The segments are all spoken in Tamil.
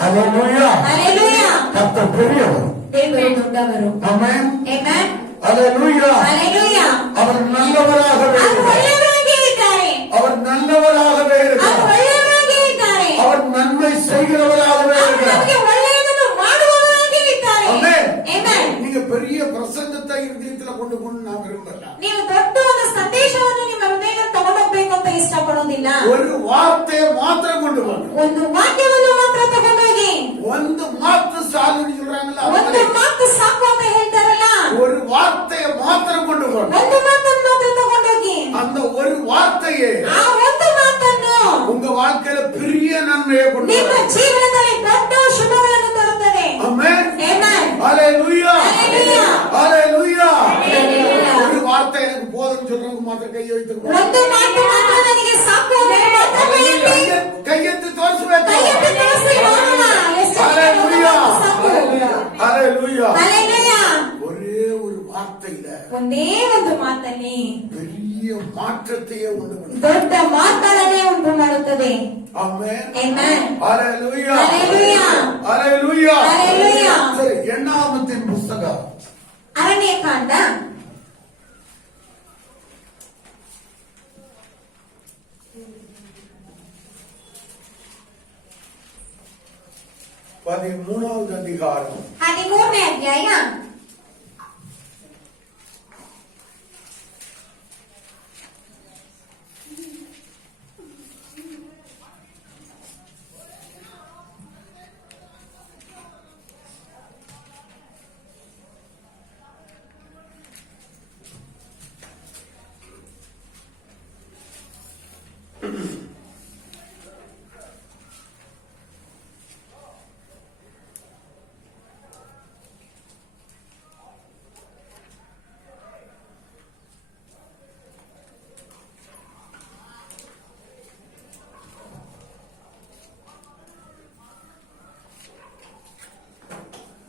Hallelujah. Hallelujah. கர்த்தர் பெரியவர். தேவரே ದೊಡ್ಡವರು. Amen. Amen. Hallelujah. Hallelujah. அவர் நல்லவராகவே இருக்கிறார். அவர் நல்லவராகவே இருக்கிறார். அவர் நன்மை செய்கிறவராகவே இருக்கிறார். நீங்க பெரிய பிரசங்கத்தை இதயத்துல கொண்டு போகணும் நான் விரும்பல. ನೀವು ದೊಡ್ಡ ಒಂದು ಸಂದೇಶವನ್ನು ನಿಮ್ಮ ಹೃದಯಕ್ಕೆ ತಗೊಂಡೋಗಬೇಕು ಅಂತ ಇಷ್ಟಪಡೋದಿಲ್ಲ. ஒரு வார்த்தையை மாத்திரம் கொண்டு போங்க. ಒಂದು ವಾಕ್ಯವನ್ನು ಮಾತ್ರ ತಗೊಂಡೋಗಿ. ಒಂದು ಮಾತು ಸಾಲುன்னு சொல்றாங்கல்ல, ಒಂದು ಮಾತು ಸಾಕು ಅಂತ ಹೇಳ್ತಾರಲ್ಲ, ஒரு வார்த்தையை மாத்திரம் கொண்டு போங்க. ಒಂದು ಮಾತನ್ನು ಮಾತ್ರ ತಗೊಂಡೋಗಿ. அந்த ஒரு வார்த்தையே ಆ ಒಂದು ಮಾತನ್ನು உங்க வாழ்க்கையில பெரிய நன்மையை கொண்டு ನಿಮ್ಮ ಜೀವನದಲ್ಲಿ ದೊಡ್ಡ ಶುಭಗಳನ್ನು ತರುತ್ತದೆ. ಆಮೆನ್. ಆಮೆನ್. ஹalleluya. ஹalleluya. ஹalleluya. ஹalleluya. ஒரு வார்த்தை எனக்கு போதும்னு சொல்றவங்க மாத்திரம் கையை வைத்துக்கோங்க. ಒಂದು ಮಾತು ಮಾತ್ರ ನನಗೆ ಸಾಕು ಅಂತ ಮಾತ್ರ கையெத்து தோர்ಸಬೇಕು. கைಯೆತ್ತಿ ತೋರಿಸಿ ನೋಡೋಣ. ஹalleluya. ஹalleluya. ஹalleluya. ஒரே ஒரு வார்த்தையில ಒಂದೇ ಒಂದು ಮಾತಲ್ಲಿ பெரிய மாற்றத்தையே உண்டு பண்ணும். ದೊಡ್ಡ ಮಾತನ್ನೇ ಉಂಟು ಮಾಡುತ್ತದೆ. ஆமென். ಆಮೆನ್. ஹalleluya. ஹalleluya. ஹalleluya. ஹalleluya. சரி, எண்ணாகமத்தின் புத்தகம் ಅರಣ್ಯಕಾಂಡ 13வது அதிகாரம் 13ನೇ ಅಧ್ಯಾಯ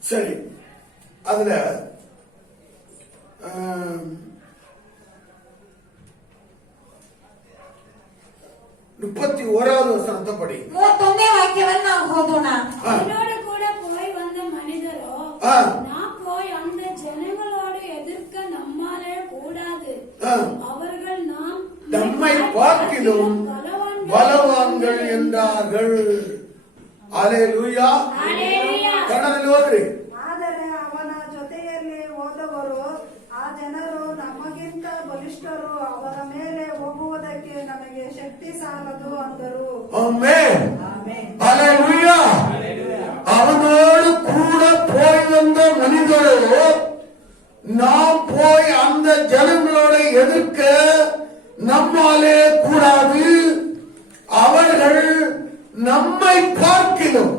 சரி, அதுல 31வது வசனத்தை படி. 31ನೇ ವಾಕ್ಯವನ್ನು ನಾವು ಓದೋಣ. என்னோடு கூட போய் வந்த மனிதரோ நான் போய் அந்த ஜனங்களோடு எதிர்க்க நம்மாலே கூடாது, அவர்கள் நாம் நம்மை பார்க்கிலும் பலவான்கள் என்றார்கள். ஹalleluya. ಕನ್ನಡದಲ್ಲಿ ಓದ್ರಿ. ಆದರೆ ಅವನ ಜೊತೆಯಲ್ಲಿ ಹೋದವರು ಆ ಜನರು ನಮಗಿಂತ ಬಲಿಷ್ಠರು, ಅವರ ಮೇಲೆ ಹೋಗುವುದಕ್ಕೆ ನಮಗೆ ಶಕ್ತಿ ಸಾಲದು ಅಂದರು. ஆமென். ஹalleluya. அவனோடு கூட போய் வந்த மனிதரோ நாம் போய் அந்த ஜனங்களோட எதிர்க்க நம்மாலே கூடாது, அவர்கள் நம்மை பார்க்கிலும்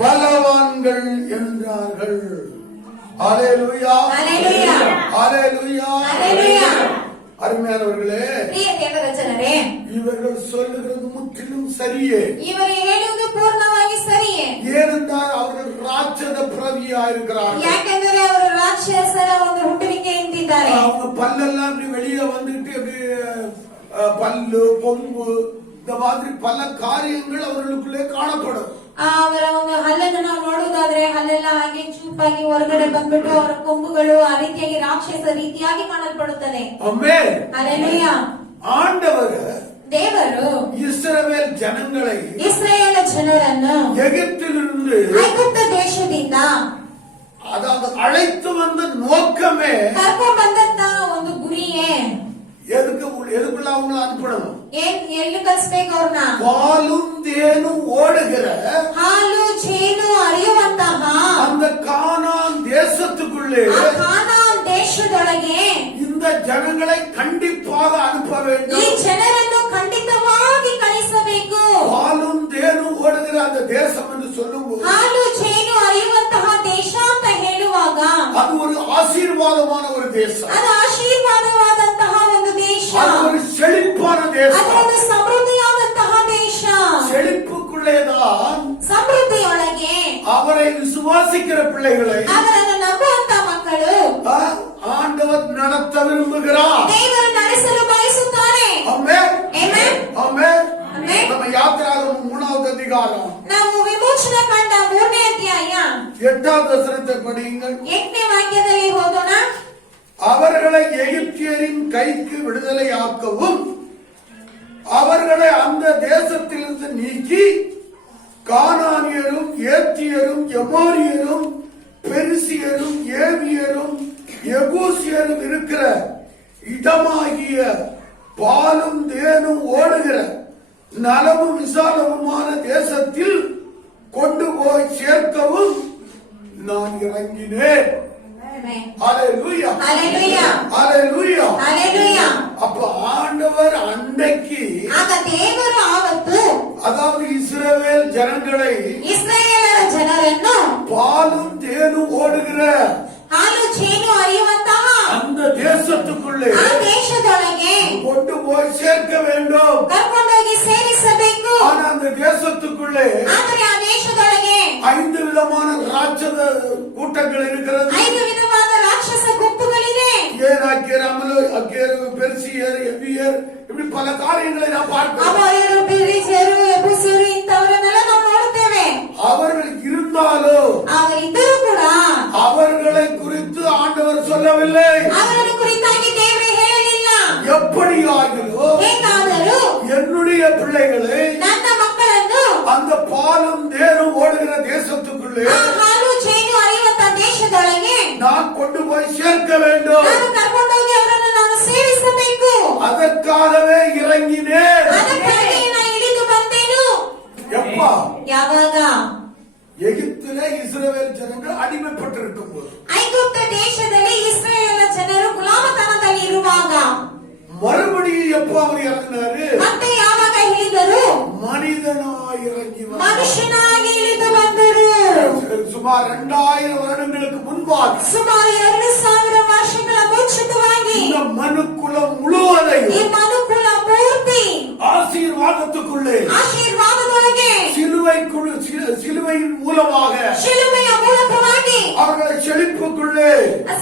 பலவான்கள் என்றார்கள். ஹalleluya. ஹalleluya. ஹalleluya. ஹalleluya. அருமையானவர்களே, ಪ್ರಿಯ ದೇವರ ಜನರೇ, இவர்கள் சொல்லுகிறது முற்றிலும் சரியே. ಇವರು ಹೇಳುವುದು ಪೂರ್ಣವಾಗಿ ಸರಿಯೇ. ஏனென்றால் அவர்கள் ராட்சத பிரவியா இருக்கிறார்கள். ಯಾಕೆಂದರೆ ಅವರು ರಾಕ್ಷಸರ ಒಂದು ಹುಟ್ಟುವಿಕೆ ಇಂತಿದ್ದಾರೆ. அவங்க பல்லெல்லாம் இப்படி வெளியே வந்துட்டு பல்லு பொம்பு இந்த மாதிரி பல காரியங்கள் அவர்களுக்குள்ளே காணப்படும். ಅವರ ಒಂದು ಹಲ್ಲನ್ನು ನಾವು ನೋಡುವುದಾದ್ರೆ ಹಲ್ಲೆಲ್ಲ ಹಾಗೆ ಚೂಪಾಗಿ ಹೊರಗಡೆ ಬಂದ್ಬಿಟ್ಟು ಅವರ ಕೊಂಬುಗಳು ಆ ರೀತಿಯಾಗಿ ರಾಕ್ಷಸ ರೀತಿಯಾಗಿ ಕಾಣಲ್ಪಡುತ್ತದೆ. ஆமென். ಹಲ್ಲೆಲೂಯಾ. ஆண்டவர் ದೇವರು இஸ்ரவேல் ஜனங்களை ಇಸ್ರಾಯೇಲ್ ಜನರನ್ನು எகிப்திலிருந்து ಐಗುಪ್ತ ದೇಶದಿಂದ அதாவது அழைத்து வந்த நோக்கமே ಕರ್ಕೊಂಡು ಬಂದಂತ ಒಂದು ಗುರಿಯೇ எதுக்குள்ள அவங்களை அனுப்பணும். ಎಲ್ಲಿ ಕಳಿಸ್ಬೇಕು ಅವ್ರನ್ನ? பாலும் தேனும் ஓடுகிற ಹಾಲು ಜೇನು ಹರಿಯುವಂತಹ அந்த கானான் தேசத்துக்குள்ளே ಕಾನಾನ್ ದೇಶದೊಳಗೆ இந்த ஜனங்களை கண்டிப்பாக அனுப்ப வேண்டும். ಈ ಜನರನ್ನು ಖಂಡಿತವಾಗಿ ಕಳಿಸಬೇಕು. பாலும் தேனும் ஓடுகிற அந்த தேசம் என்று சொல்லும்போது ಹಾಲು ಜೇನು ಹರಿಯುವಂತಹ ದೇಶ ಅಂತ ಹೇಳುವಾಗ அது ஒரு ஆசீர்வாதமான ஒரு தேசம். ಅದು ಆಶೀರ್ವಾದವಾದಂತಹ ಒಂದು ದೇಶ. அது ஒரு செழிப்பான தேசம். ಅದು ಒಂದು ಸಮೃದ್ಧಿಯಾದಂತಹ ದೇಶ. செழிப்புக்குள்ளேதான் ಸಮೃದ್ಧಿಯೊಳಗೆ அவரை விசுவாசிக்கிற பிள்ளைகளை ಅವರನ್ನು ನಂಬುವಂತ ಮಕ್ಕಳು ஆண்டவர் நடத்த விரும்புகிறார். ದೇವರು ನಡೆಸಲು ಬಯಸುತ್ತಾರೆ. ஆமென். ಆಮೆನ್. ஆமென். ಆಮೆನ್. நம்ம யாத்திராகமம் 3வது அதிகாரம் ನಾವು ವಿಮೋಚನಾ ಕಾಂಡ 3ನೇ ಅಧ್ಯಾಯ 8வது வசனத்தை படியுங்கள். 8ನೇ ವಾಕ್ಯದಲ್ಲಿ ಓದೋಣ. அவர்களை எகிப்தியரின் கைக்கு விடுதலையாக்கவும் அவர்களை அந்த தேசத்திலிருந்து நீக்கி கானானியரும் ஏத்தியரும் எமோரியரும் பெரிசியரும் ஏவியரும் எபூசியரும் இருக்கிற இடமாகிய பாலும் தேனும் ஓடுகிற நலமும் விசாலமுமான தேசத்தில் கொண்டு போய் சேர்க்கவும் நான் இறங்கினேன். ಆಮೆನ್. ஹalleluya ஹalleluya ஹalleluya ஹalleluya. அப்ப ஆண்டவர் அன்றைக்கு ಆಗ ದೇವರು ಆವತ್ತು அதாவது இஸ்ரவேல் ஜனங்களை ಇಸ್ರಾಯೇಲರ ಜನರನ್ನು பாலும் தேனும் ஓடுகிற ಹಾಲು ಜೇನು ಹರಿಯುವಂತಹ அந்த தேசத்துக்குள்ளே ಆ ದೇಶದೊಳಗೆ கொண்டு போய் சேர்க்க வேண்டும். ಕರ್ಕೊಂಡೋಗಿ ಸೇರಿಸಬೇಕು. ஆனா அந்த தேசத்துக்குள்ளே ಆದರೆ ಆ ದೇಶದೊಳಗೆ 5 விதமான ராட்சத கூட்டங்கள் இருக்கிறது. 5 ವಿಧವಾದ ರಾಕ್ಷಸ ಗುಂಪುಗಳಿವೆ. ஏனாக்கியர் அமலேக்கியர் பெர்சியர் எபியர் இப்படி பல காரியங்களை நாம் பார்க்கிறோம். ಅಮೋರಿಯರು, ಪೆರಿಜ್ಯರು, ಯೆಬೂಸಿಯರು ಇಂಥವರನ್ನೆಲ್ಲ ನಾವು ನೋಡುತ್ತೇವೆ. அவர்கள் இருந்தாலும் ಅವರಿದ್ದರೂ ಕೂಡ அவர்களை குறித்து ஆண்டவர் சொல்லவில்லை. ಅವರನ್ನು ಕುರಿತಾಗಿ ದೇವರು ಹೇಳಲಿಲ್ಲ. எப்படியாகிலோ ಹೇಗಾದರೂ என்னுடைய பிள்ளைகளை ನನ್ನ ಮಕ್ಕಳನ್ನು அந்த பாலும் தேனும் ஓடுகிற தேசத்துக்குள்ளே ಆ ಹಾಲು ಜೇನು ಹರಿಯುವಂತ ದೇಶದೊಳಗೆ நான் கொண்டு போய் சேர்க்க வேண்டும். ನಾನು ಕರ್ಕೊಂಡೋಗಿ ಅವರನ್ನು ನಾನು ಸೇರಿಸಬೇಕು. அதற்காகவே இறங்கினேன். ಅದಕ್ಕಾಗಿ ನಾನು ಇಳಿದು ಬಂದೆನು. எப்பா ಯಾವಾಗ எகிப்திலே இஸ்ரவேல் ஜனங்கள் அடிமைப்பட்டிருக்கும் போது ಐಗುಪ್ತ ದೇಶದಲ್ಲಿ ಇಸ್ರಾಯೇಲ್ ಜನರು ಗುಲಾಮತನದಲ್ಲಿ ಇರುವಾಗ மறுபடியும் எப்போ அவர் இறங்கினாரு? ಮತ್ತೆ ಯಾವಾಗ ಇಳಿದರು? மனிதனாய் இறங்கி வந்தார். ಮನುಷ್ಯನಾಗಿ ಇಳಿದು ಬಂದರು. சுமார் 2000 வருடங்களுக்கு முன்பாக ಸುಮಾರು 2000 ವರ್ಷಗಳ ಮುಂಚಿತವಾಗಿ இந்த மனுக்குலம் முழுவதையும் ಈ ಮನುಕುಲ ಪೂರ್ತಿ ஆசீர்வாதத்துக்குள்ளே ಆಶೀರ್ವಾದದೊಳಗೆ சிலுவையின் மூலமாக ಶಿಲುಬೆಯ ಮೂಲಕವಾಗಿ அவர்களை செழிப்புக்குள்ளே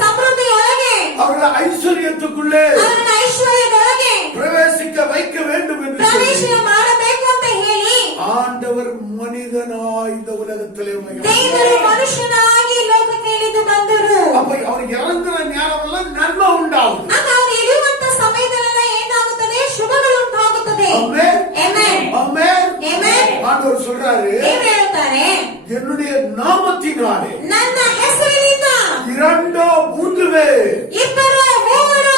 ಸಮೃದ್ಧಿಯೊಳಗೆ அவர்களை ஐஸ்வர்யத்துக்குள்ளே ಅವರನ್ನು ಐಶ್ವರ್ಯದೊಳಗೆ பிரவேசிக்க வைக்க வேண்டும் என்று ಪ್ರವೇಶ சொல்லி ಮಾಡಬೇಕು ಅಂತ ಹೇಳಿ ஆண்டவர் மனிதனாய் இந்த உலகத்திலே ದೇವರು ಮನುಷ್ಯನಾಗಿ ಲೋಕಕ್ಕೆ ಇಳಿದು ಬಂದರು. அப்ப அவர் இறங்குற நேரமெல்லாம் நன்மை உண்டாகும். ಆಗ ಅವರು ಇಳಿಯುವಂತ ಸಮಯದಲ್ಲೆಲ್ಲ ಏನಾಗುತ್ತದೆ? ಶುಭಗಳು ಉಂಟಾಗುತ್ತದೆ. ஆமென். ಆಮೆನ್. ஆமென். ಆಮೆನ್. ஆண்டவர் சொல்றாரு, ದೇವರು ಹೇಳ್ತಾರೆ, என்னுடைய நாமத்தினாலே ನನ್ನ ಹೆಸರಿನಿಂದ 2 3 பேர் 2 3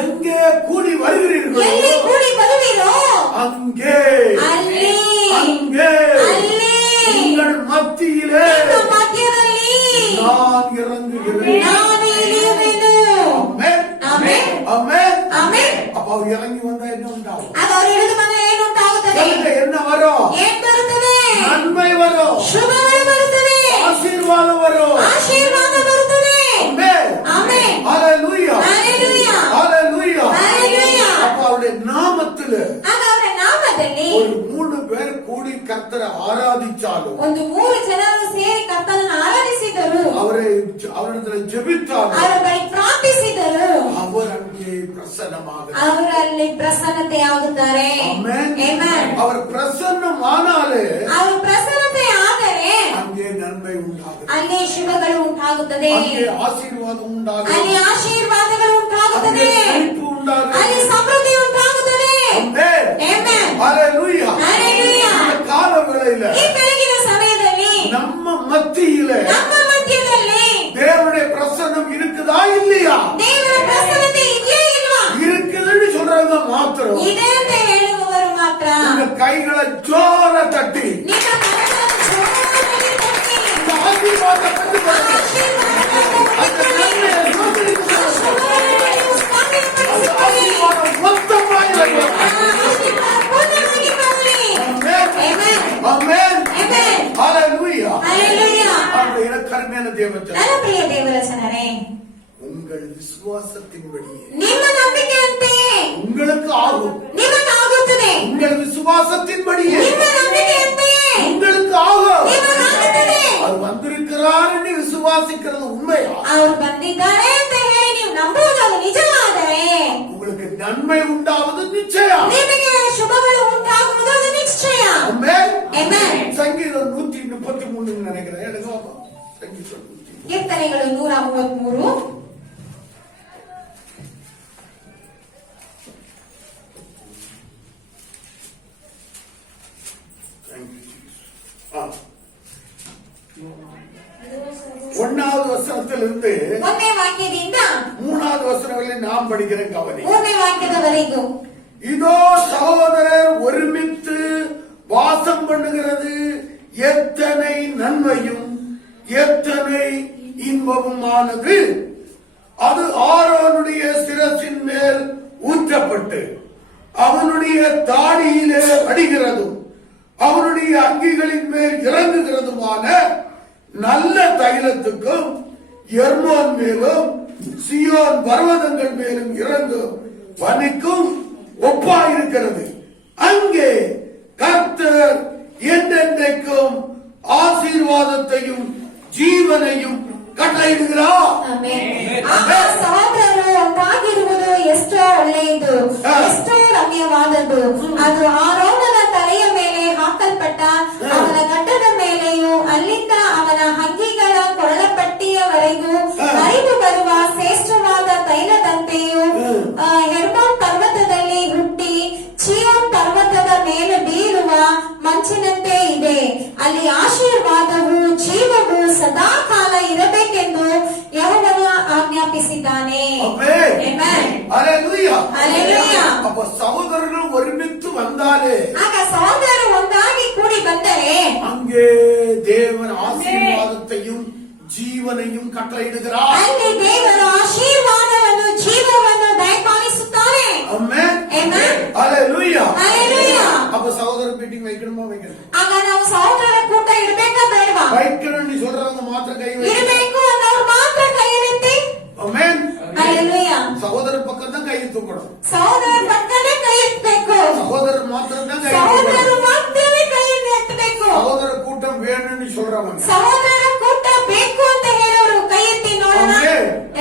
எங்கே கூடி வருகிறீர்களோ ಎಲ್ಲಿ ಕೂಡಿ ಬರುವಿರೋ அங்கே ಅಲ್ಲಿ அங்கே ಅಲ್ಲಿ உங்கள் மத்தியிலே ನಿಮ್ಮ ಮಧ್ಯದಲ್ಲಿ நான் இறங்குகிறேன். ನಾನು ಇಳಿಯುವೆನು. ஆமென். ಆಮೆನ್. ஆமென். ಆಮೆನ್. அப்ப அவர் இறங்கி வந்தா என்ன உண்டாகும்? ಆಗ ಅವರು ಇಳಿದು ಬಂದರೆ ಏನು ಉಂಟಾಗುತ್ತದೆ? சொல்லுங்க, என்ன வரும்? ಏನ್ ಬರುತ್ತದೆ? நன்மை வரும், ಶುಭಗಳು ಬರುತ್ತದೆ, ஆசீர்வாதம் வரும். ಆಶೀರ್ವಾದ ಬರುತ್ತದೆ. ஆமென். ಆಮೆನ್. ஹalleluya. ஹalleluya. ஹalleluya. ஹalleluya. அப்ப அவருடைய நாமத்தில ಆಗ ಅವರ ನಾಮದಲ್ಲಿ ஒரு 3 பேர் கூடி கர்த்தரை ஆராதிச்சாலும் ಒಂದು 3 ಜನರು ಸೇರಿ ಕರ್ತನನ್ನು ಆರಾಧಿಸಿದರು, அவரிடத்தில் ஜெபித்தாலும் ಅವರ ಬಳಿ ಪ್ರಾರ್ಥಿಸಿದರು, அவர் அங்கே பிரசன்னமாக ಅವರಲ್ಲಿ ಪ್ರಸನ್ನತೆ ಆಗುತ್ತಾರೆ. ஆமென். ಆಮೆನ್. அவர் பிரசன்னமானாலே ಅವರು ಪ್ರಸನ್ನತೆ ಆದರೆ அங்கே நன்மை உண்டாகும், ಅಲ್ಲಿ ಶುಭಗಳು ಉಂಟಾಗುತ್ತದೆ, அங்கே ஆசீர்வாதம் ಅಲ್ಲಿ உண்டாகும், ಆಶೀರ್ವಾದಗಳು அங்கே ಉಂಟಾಗುತ್ತದೆ, செழிப்பு உண்டாகும். ಅಲ್ಲಿ ಸಮೃದ್ಧಿ ಉಂಟಾಗುತ್ತದೆ. ஆமென். ಆಮೆನ್. ஹalleluya. ஹalleluya. இந்த காலவேளையில ಈ ಬೆಳಗಿನ ಸಮಯದಲ್ಲಿ நம்ம மத்தியில ನಮ್ಮ ಮಧ್ಯದಲ್ಲಿ தேவனுடைய பிரசன்னம் இருக்குதா இல்லையா? ದೇವರ ಪ್ರಸನ್ನತೆ ಇದೆಯೇ ಇಲ್ವಾ? இருக்குதுன்னு சொல்றவங்க மாத்திரம் ಇದೆ ಅಂತ ಹೇಳುವವರು ಮಾತ್ರ உங்க கைகளை ஜோர தட்டி ನಿಮ್ಮ ಕರಗಳನ್ನು ಜೋರಾಗಿ ತಟ್ಟಿ இந்த ஆசீர்வாதத்தை பெற்றுக் கொள்ளுங்க. அந்த நன்மையை சுதந்திரித்துக் கொள்ளுங்க. அந்த ஆசீர்வாதம் மொத்தமாய் வரட்டும். ಪೂರ್ಣವಾಗಿ ಬರಲಿ. ஆமென். ಆಮೆನ್. ஆமென். ಆಮೆನ್. ஹalleluya. ஹalleluya. ஆண்டவரே, எனக்கு அருமையான தேவன், ನನ್ನ ಪ್ರಿಯ ದೇವರ ಜನರೇ, உங்கள் விசுவாசத்தின்படியே ನಿಮ್ಮ ನಂಬಿಕೆಯಂತೆಯೇ உங்களுக்கு ஆகும். ನಿಮಗಾಗುತ್ತದೆ. உங்கள் விசுவாசத்தின்படியே ನಿಮ್ಮ ನಂಬಿಕೆಯಂತೆಯೇ உங்களுக்கு ஆகும். ನಿಮಗಾಗುತ್ತದೆ. அவர் வந்திருக்கிறார் என்று விசுவாசிக்கிறது உண்மையா? ಅವರು ಬಂದಿದ್ದಾರೆ ಅಂತ ಹೇಳಿ ನೀವು ನಂಬುವುದು ಅದು ನಿಜವಾದರೆ உங்களுக்கு நன்மை உண்டாவது நிச்சயம். ನಿಮಗೆ ಶುಭಗಳು ಉಂಟಾಗುವುದು ಅದು ನಿಶ್ಚಯ. Amen. சங்கீதம் 133 நினைக்கிறேன். எடுங்க பாப்போம். சங்கீதம் 133. ಕೀರ್ತನೆಗಳು 133. ஒன்னாவது வசனத்திலிருந்து ಒಂದನೇ ವಾಕ್ಯದಿಂದ 3வது வசனம் வரை நாம் படிக்கிறேன், கவனி. 3ನೇ ವಾಕ್ಯದವರೆಗೂ. இதோ சகோதரர் ஒருமித்து வாசம் பண்ணுகிறது எத்தனை நன்மையும் எத்தனை இன்பமுமானது. அது ஆரோனுடைய சிரசின் மேல் ஊற்றப்பட்டு அவனுடைய தாடியிலே அடிகிறதும் அவனுடைய அங்கிகளின் மேல் இறங்குகிறதுமான நல்ல தைலத்துக்கும் எர்மோன் மேலும் சியோன் பர்வதங்கள் மேலும் இறங்கும் பனிக்கும் ஒப்பாயிருக்கிறது. அங்கே கர்த்தர் என்றென்றைக்கும் ஆசீர்வாதத்தையும் ஜீவனையும் ಕಟ್ಟಳೆಯಿಡುತ್ತೀರಾ? ಸಹೋದರರು ಒಂದಾಗಿರುವುದು ಎಷ್ಟೋ ಒಳ್ಳೆಯದು, ಎಷ್ಟೋ ರಮ್ಯವಾದದ್ದು. ಅದು ಆರೋನನ ತಲೆಯ ಮೇಲೆ ಹಾಕಲ್ಪಟ್ಟ ಅವನ ಗಡ್ಡದ ಮೇಲೆಯೂ ಅಲ್ಲಿಂದ ಅವನ ಅಂಗಿಗಳ ಕೊರಳಪಟ್ಟಿಯವರೆಗೂ ಹರಿದು ಬರುವ ಶ್ರೇಷ್ಠವಾದ ತೈಲದಂತೆಯೂ ಹೆರ್ಮೋನ್ ಪರ್ವತದಲ್ಲಿ ಹುಟ್ಟಿ ಚೀಯೋನ್ ಪರ್ವತದ ಮೇಲೆ ಬೀಳುವ ಮಂಚಿನಂತೆ ಇದೆ. ಅಲ್ಲಿ ಆಶೀರ್ವಾದವು ಜೀವವು ಸದಾ ಕಾಲ ಇರಬೇಕೆಂದು ಯೆಹೋವನು ಆಜ್ಞಾಪಿಸಿದ್ದಾನೆ. அப்ப சகோதரர்கள் ஒருமித்து வந்தாலே, ಆಗ ಸಹೋದರರು ಒಂದಾಗಿ ಕೂಡಿ ಬಂದರೆ அங்கே தேவன் ஆசீர்வாதத்தையும் ஜீவனையும் கட்டளையிடுகிறார். ಅಲ್ಲಿ ದೇವರು ಆಶೀರ್ವಾದವನ್ನು ಜೀವವನ್ನು ದಯಪಾಲಿಸುತ್ತಾನೆ. ಆಮೆನ್. ಆಮೆನ್. ಹalleluya. ಹalleluya. அப்ப சகோதர மீட்டிங் வைக்கணுமா வைக்கணும்? ಆಗ ನಾವು ಸಹೋದರರ ಕೂಟ ಇಡಬೇಕಾ ಬೇಡವಾ? வைக்கணும் நீ சொல்றவங்க ಮಾತ್ರ ಕೈ வைக்கணும். ಇಡಬೇಕು ಅನ್ನೋರು ಮಾತ್ರ ಕೈ ಎತ್ತಿ. ಆಮೆನ್. ಹalleluya. சகோதர பக்கம் தான் கை தூக்கணும். ಸಹೋದರರ ಪಕ್ಕನೇ ಕೈ ಎತ್ತಬೇಕು. சகோதரர் மாத்திரம் தான் கை ಸಹೋದರರು ಮಾತ್ರವೇ ಕೈಯನ್ನು ಎತ್ತಬೇಕು. சகோதர கூட்டம் வேணும்னு சொல்றவங்க, ಸಹೋದರರ ಕೂಟ ಬೇಕು ಅಂತ ಹೇಳೋರು ಕೈ ಎತ್ತಿ ನೋಡೋಣ.